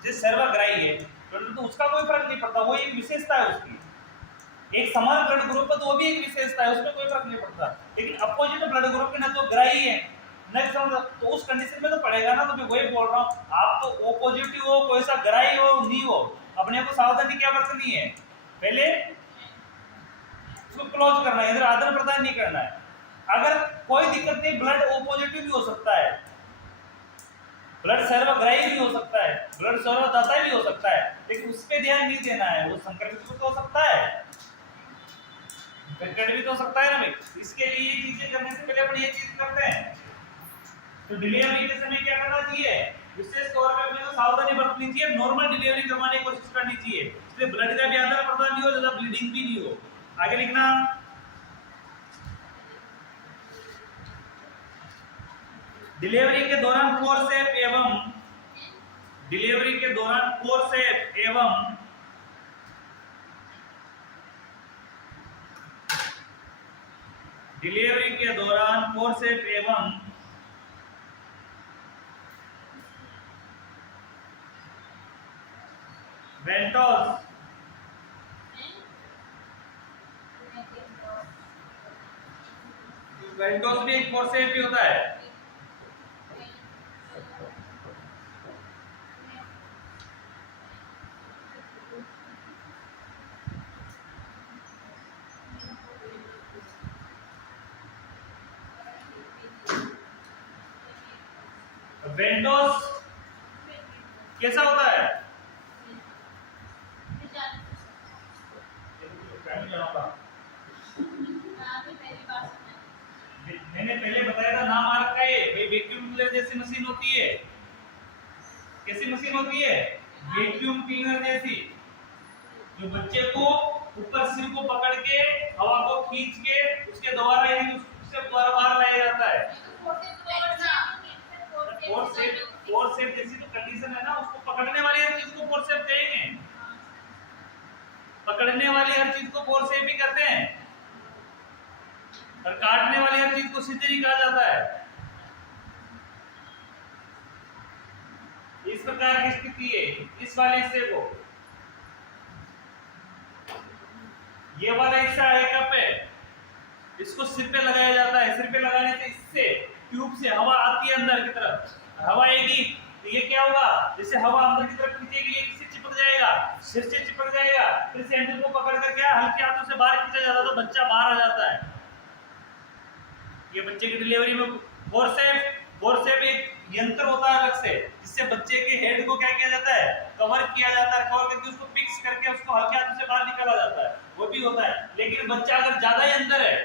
जो सर्वग्राही है तो उसका कोई फर्क नहीं पड़ता, वो एक विशेषता है उसकी, एक समान ब्लड ग्रुप है तो वो भी एक विशेषता है, उसमें कोई फर्क नहीं पड़ता। लेकिन अपोजिट ब्लड ग्रुप के ना तो ग्राही है न समझ, तो उस कंडीशन में तो पड़ेगा ना, तो मैं वही बोल रहा हूँ, आप तो ओ पॉजिटिव हो, कोई सा ग्राही हो नहीं हो, अपने को सावधानी क्या बरतनी है, पहले उसको क्लोज करना है, इधर आदान प्रदान नहीं करना है। अगर कोई दिक्कत नहीं, ब्लड ओ पॉजिटिव भी हो सकता है, ब्लड सर्वग्राही भी हो सकता है, ब्लड सर्वदाता भी हो सकता है, लेकिन उस पर ध्यान नहीं देना है, वो संक्रमित भी तो हो सकता है, संकट भी तो हो सकता है ना भाई। इसके लिए ये चीजें करने से पहले अपन ये चीज करते हैं, तो डिलीवरी के समय क्या करना चाहिए, विशेष तौर पे अपने को सावधानी बरतनी चाहिए, नॉर्मल डिलीवरी करवाने की कोशिश करनी चाहिए, इसलिए ब्लड का भी आदान प्रदान नहीं हो, ज्यादा ब्लीडिंग भी नहीं हो। आगे लिखना, डिलीवरी के दौरान फोर्सेप एवं डिलीवरी के दौरान फोर्सेप एवं डिलीवरी के दौरान फोर्सेप एवं वेंटोस वेंटोस भी एक फोर्सेप ही होता है। वेंटोस कैसा होता है, मैंने पहले बताया था, नाम आ रखा है, वैक्यूम क्लीनर जैसी मशीन होती है, कैसी मशीन होती है, वैक्यूम क्लीनर जैसी, जो बच्चे को ऊपर सिर को पकड़ के हवा को खींच के उसके द्वारा यानी उससे द्वारा बाहर लाया जाता है। फोर्सेप जैसी तो कंडीशन है ना, उसको पकड़ने वाली हर चीज को फोर्सेप कहेंगे, पकड़ने वाली हर चीज को फोर्सेप ही कहते हैं, और काटने वाली हर चीज को सिजरी कहा जाता है। इस प्रकार की स्थिति है, इस वाले हिस्से को, ये वाला हिस्सा है कप है, इसको सिर पे लगाया जाता है, सिर पे लगाने से इससे ट्यूब से हवा आती है अंदर की तरफ, हवा आएगी तो ये क्या होगा, जैसे हवा अंदर की तरफ खींचेगी ये किससे चिपक जाएगा, सिर से चिपक जाएगा, फिर सेंटर को पकड़ कर क्या हल्के हाथों से बाहर खींचा जाता है तो बच्चा बाहर आ जाता है। ये बच्चे की डिलीवरी में फोर्सेप एक यंत्र होता है अलग से, जिससे बच्चे के हेड को क्या किया जाता है, कवर किया जाता है, कवर करके उसको फिक्स करके उसको हल्के हाथों से बाहर निकाला जाता है, वो भी होता है। लेकिन बच्चा अगर ज्यादा ही अंदर है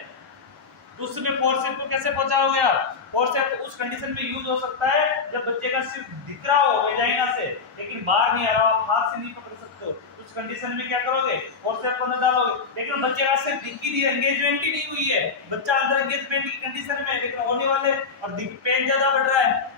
तो उसमें फोर्सेप को कैसे पहुंचाओगे आप? फोर्सेप उस कंडीशन में यूज हो सकता है जब बच्चे का सिर्फ दिख रहा हो वेजाइना से, लेकिन बाहर नहीं आ रहा, आप हाथ से नहीं पकड़ सकते हो, उस कंडीशन में क्या करोगे, फोर्सेप को न डालोगे। लेकिन बच्चे का सिर्फ दिख ही नहीं, एंगेजमेंट ही नहीं हुई है, बच्चा अंदर एंगेजमेंट की कंडीशन में है, लेकिन होने वाले और पेन ज्यादा बढ़ रहा है,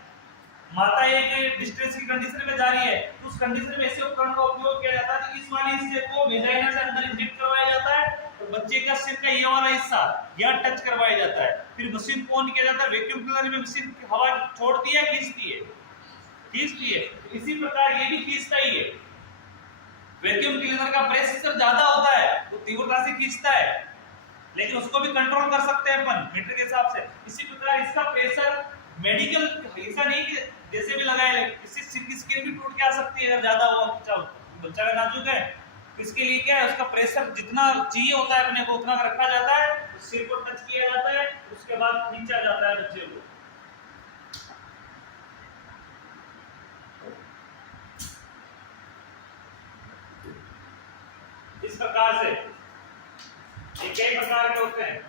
माता एक डिस्ट्रेस की कंडीशन में जा रही है, तो उस कंडीशन में ऐसे उपकरण का उपयोग किया जाता है कि इस वाले हिस्से को वेजाइना से अंदर इंजेक्ट करवाया जाता है और बच्चे का सिर का ये वाला हिस्सा यह टच करवाया जाता है। फिर मशीन को ऑन किया जाता है, वैक्यूम क्लीनर में मशीन हवा छोड़ती है, खींचती है, खींचती है, इसी प्रकार ये भी खींचता ही है। वैक्यूम क्लीनर का प्रेशर ज्यादा होता है तो तीव्रता से खींचता है, लेकिन उसको भी कंट्रोल कर सकते हैं अपन मीटर के हिसाब से। इसी प्रकार इसका प्रेशर मेडिकल ऐसा नहीं कि जैसे भी लगाए, इससे सिर की स्किन भी टूट के आ सकती है अगर ज्यादा हुआ बच्चा का नाजुक है। इसके लिए क्या है, उसका प्रेशर जितना चाहिए होता है अपने को उतना रखा जाता है, सिर को टच किया जाता है, उसके बाद खींचा जाता है बच्चे को। इस प्रकार से ये कई प्रकार के होते हैं।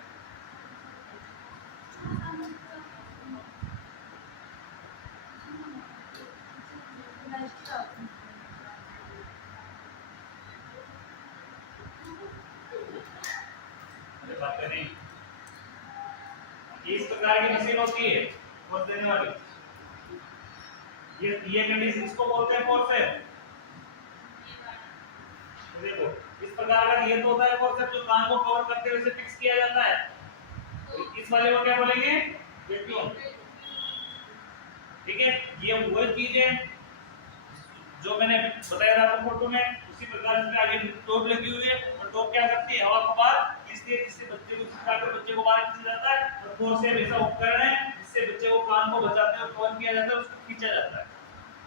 बात करें इस प्रकार की मशीन होती है फोर्स देने वाली, ये कंडीशन इसको बोलते हैं फोर्सेप। देखो इस प्रकार का ये तो होता है फोर्सेप जो कान को कवर करते हुए फिक्स किया जाता है, इस वाले को क्या बोलेंगे, वैक्यूम। ठीक है, ये वही चीज है जो मैंने बताया था फोटो में, उसी प्रकार से आगे टोप लगी हुई है और टोप क्या करती है, हवा को बाहर खींचती है, जिससे बच्चे को चिपकाकर बच्चे को बाहर खींचा जाता है। और फोर्सेप ऐसा उपकरण है जिससे बच्चे को कान को बचाते हुए कवर किया जाता है, उसको खींचा जाता है।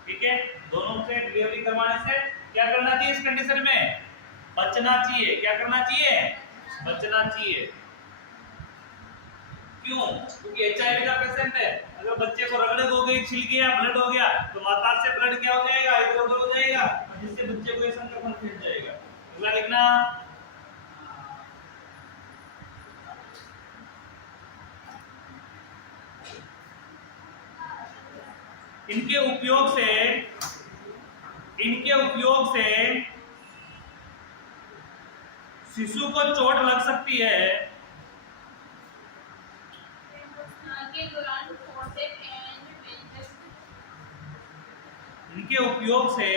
ठीक है, दोनों से डिलीवरी करवाने से क्या करना चाहिए, इस कंडीशन में बचना चाहिए। क्या करना चाहिए, बचना चाहिए। क्यों, क्योंकि एचआईवी का पेशेंट है, अगर बच्चे को रगड़ हो गई, छिल गया, ब्लड हो गया तो माता से ब्लड क्या हो जाएगा, इधर उधर हो जाएगा, जिससे बच्चे को ये संक्रमण फैल जाएगा। अगला लिखना, इनके उपयोग से शिशु को चोट लग सकती है। इनके उपयोग से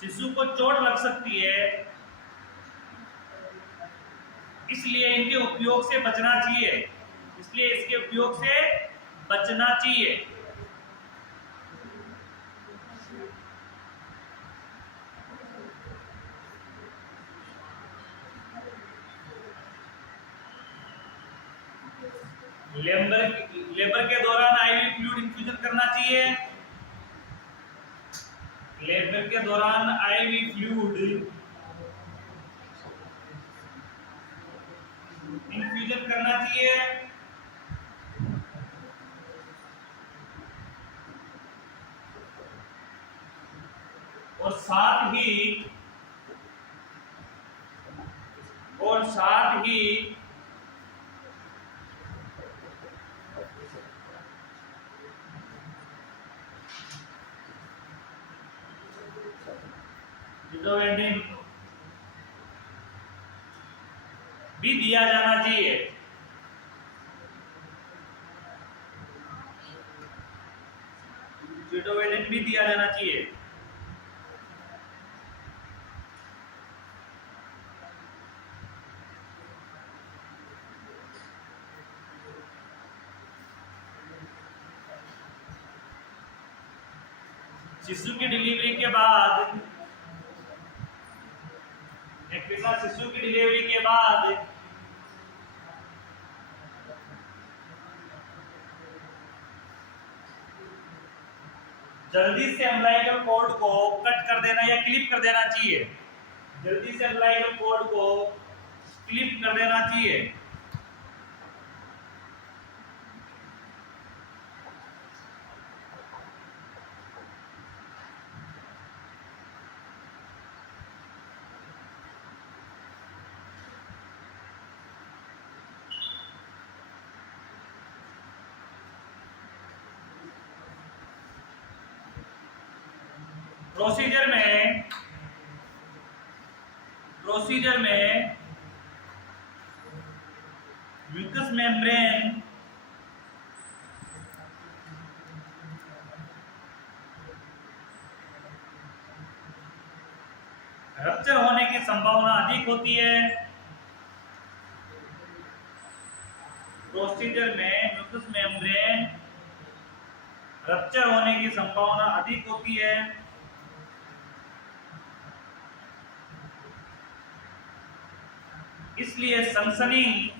शिशु को चोट लग सकती है, इसलिए इनके उपयोग से बचना चाहिए, इसलिए इसके उपयोग से बचना चाहिए। लेबर के दौरान आईवी फ्लूइड इन्फ्यूजन करना चाहिए। लेबर के दौरान आईवी फ्लूइड इन्फ्यूजन करना चाहिए। और साथ ही जिडोवेंडिन भी दिया जाना चाहिए। जिडोवेंडिन भी दिया जाना चाहिए। शिशु की डिलीवरी के बाद शिशु की डिलीवरी के बाद जल्दी से अम्बिलाइकल कॉर्ड को कट कर देना या क्लिप कर देना चाहिए। जल्दी से अम्बिलाइकल कॉर्ड को क्लिप कर देना चाहिए। प्रोसीजर में म्यूकस मेम्ब्रेन रप्चर होने की संभावना अधिक होती है। प्रोसीजर में म्यूकस मेम्ब्रेन रप्चर होने की संभावना अधिक होती है। इसलिए सनसनिंग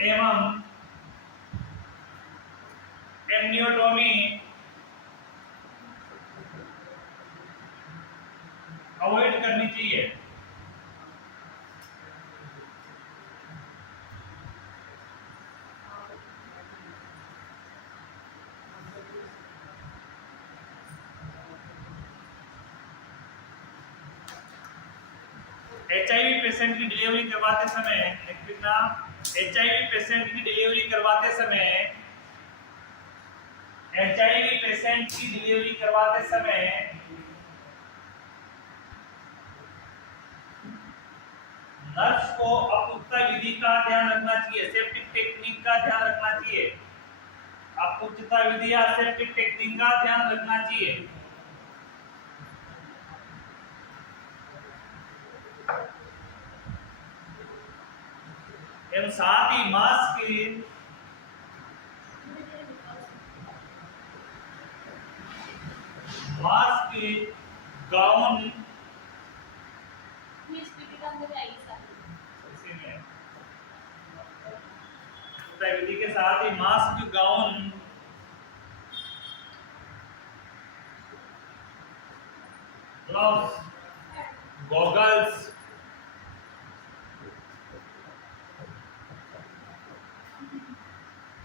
एवं एम्नियोटोमी अवॉइड करनी चाहिए। HIV पेशेंट की डिलीवरी करवाते समय HIV पेशेंट की डिलीवरी करवाते समय नर्स को अपुच्छता विधि का ध्यान रखना चाहिए, सेप्टिक टेक्निक का ध्यान रखना चाहिए। अपुच्छता विधि या सेप्टिक टेक्निक का ध्यान रखना चाहिए। एवं साथ ही मास्क गाउन विधि के साथ ही मास्क गाउन ग्लव्स गॉगल्स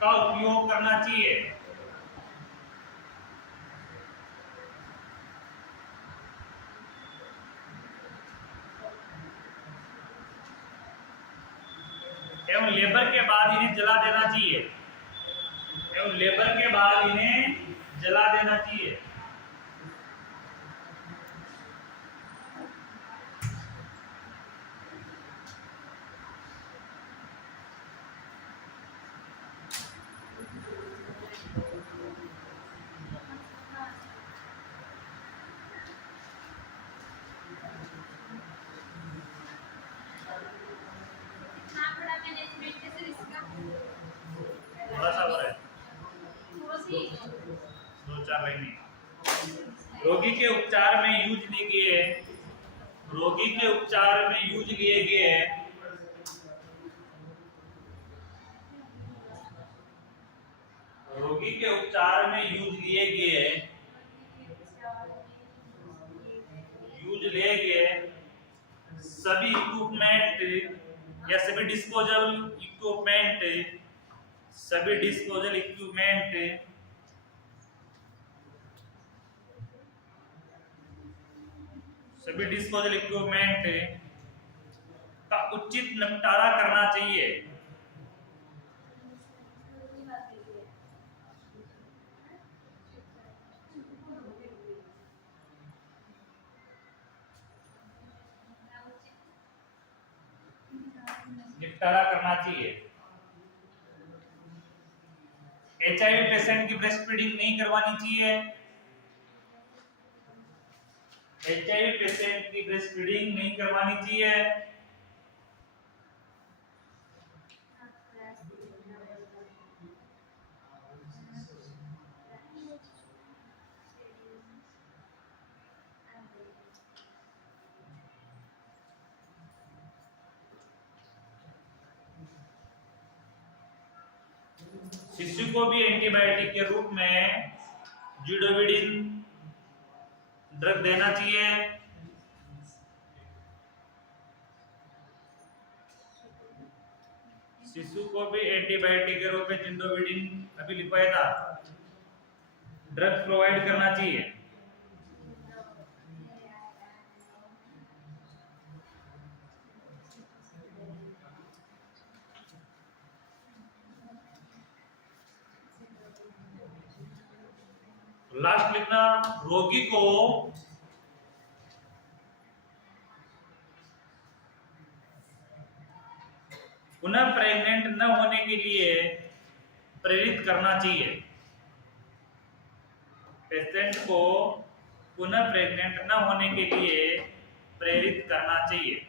का उपयोग करना चाहिए। एवं लेबर के बाद इन्हें जला देना चाहिए। थोड़ा सा और है, 2-4 लाइनें। रोगी के उपचार में यूज लिए गए सभी इक्विपमेंट या सभी डिस्पोजल इक्विपमेंट का उचित निपटारा करना चाहिए। HIV पेशेंट की ब्रेस्ट फीडिंग नहीं करवानी चाहिए। शिशु को भी एंटीबायोटिक के रूप में ज़िडोविडिन ड्रग देना चाहिए। शिशु को भी एंटीबायोटिक के रूप में ज़िडोविडिन अभी लिखवाया था ड्रग प्रोवाइड करना चाहिए। लास्ट लिखना, रोगी को पुनः प्रेग्नेंट न होने के लिए प्रेरित करना चाहिए। पेशेंट को पुनः प्रेग्नेंट न होने के लिए प्रेरित करना चाहिए।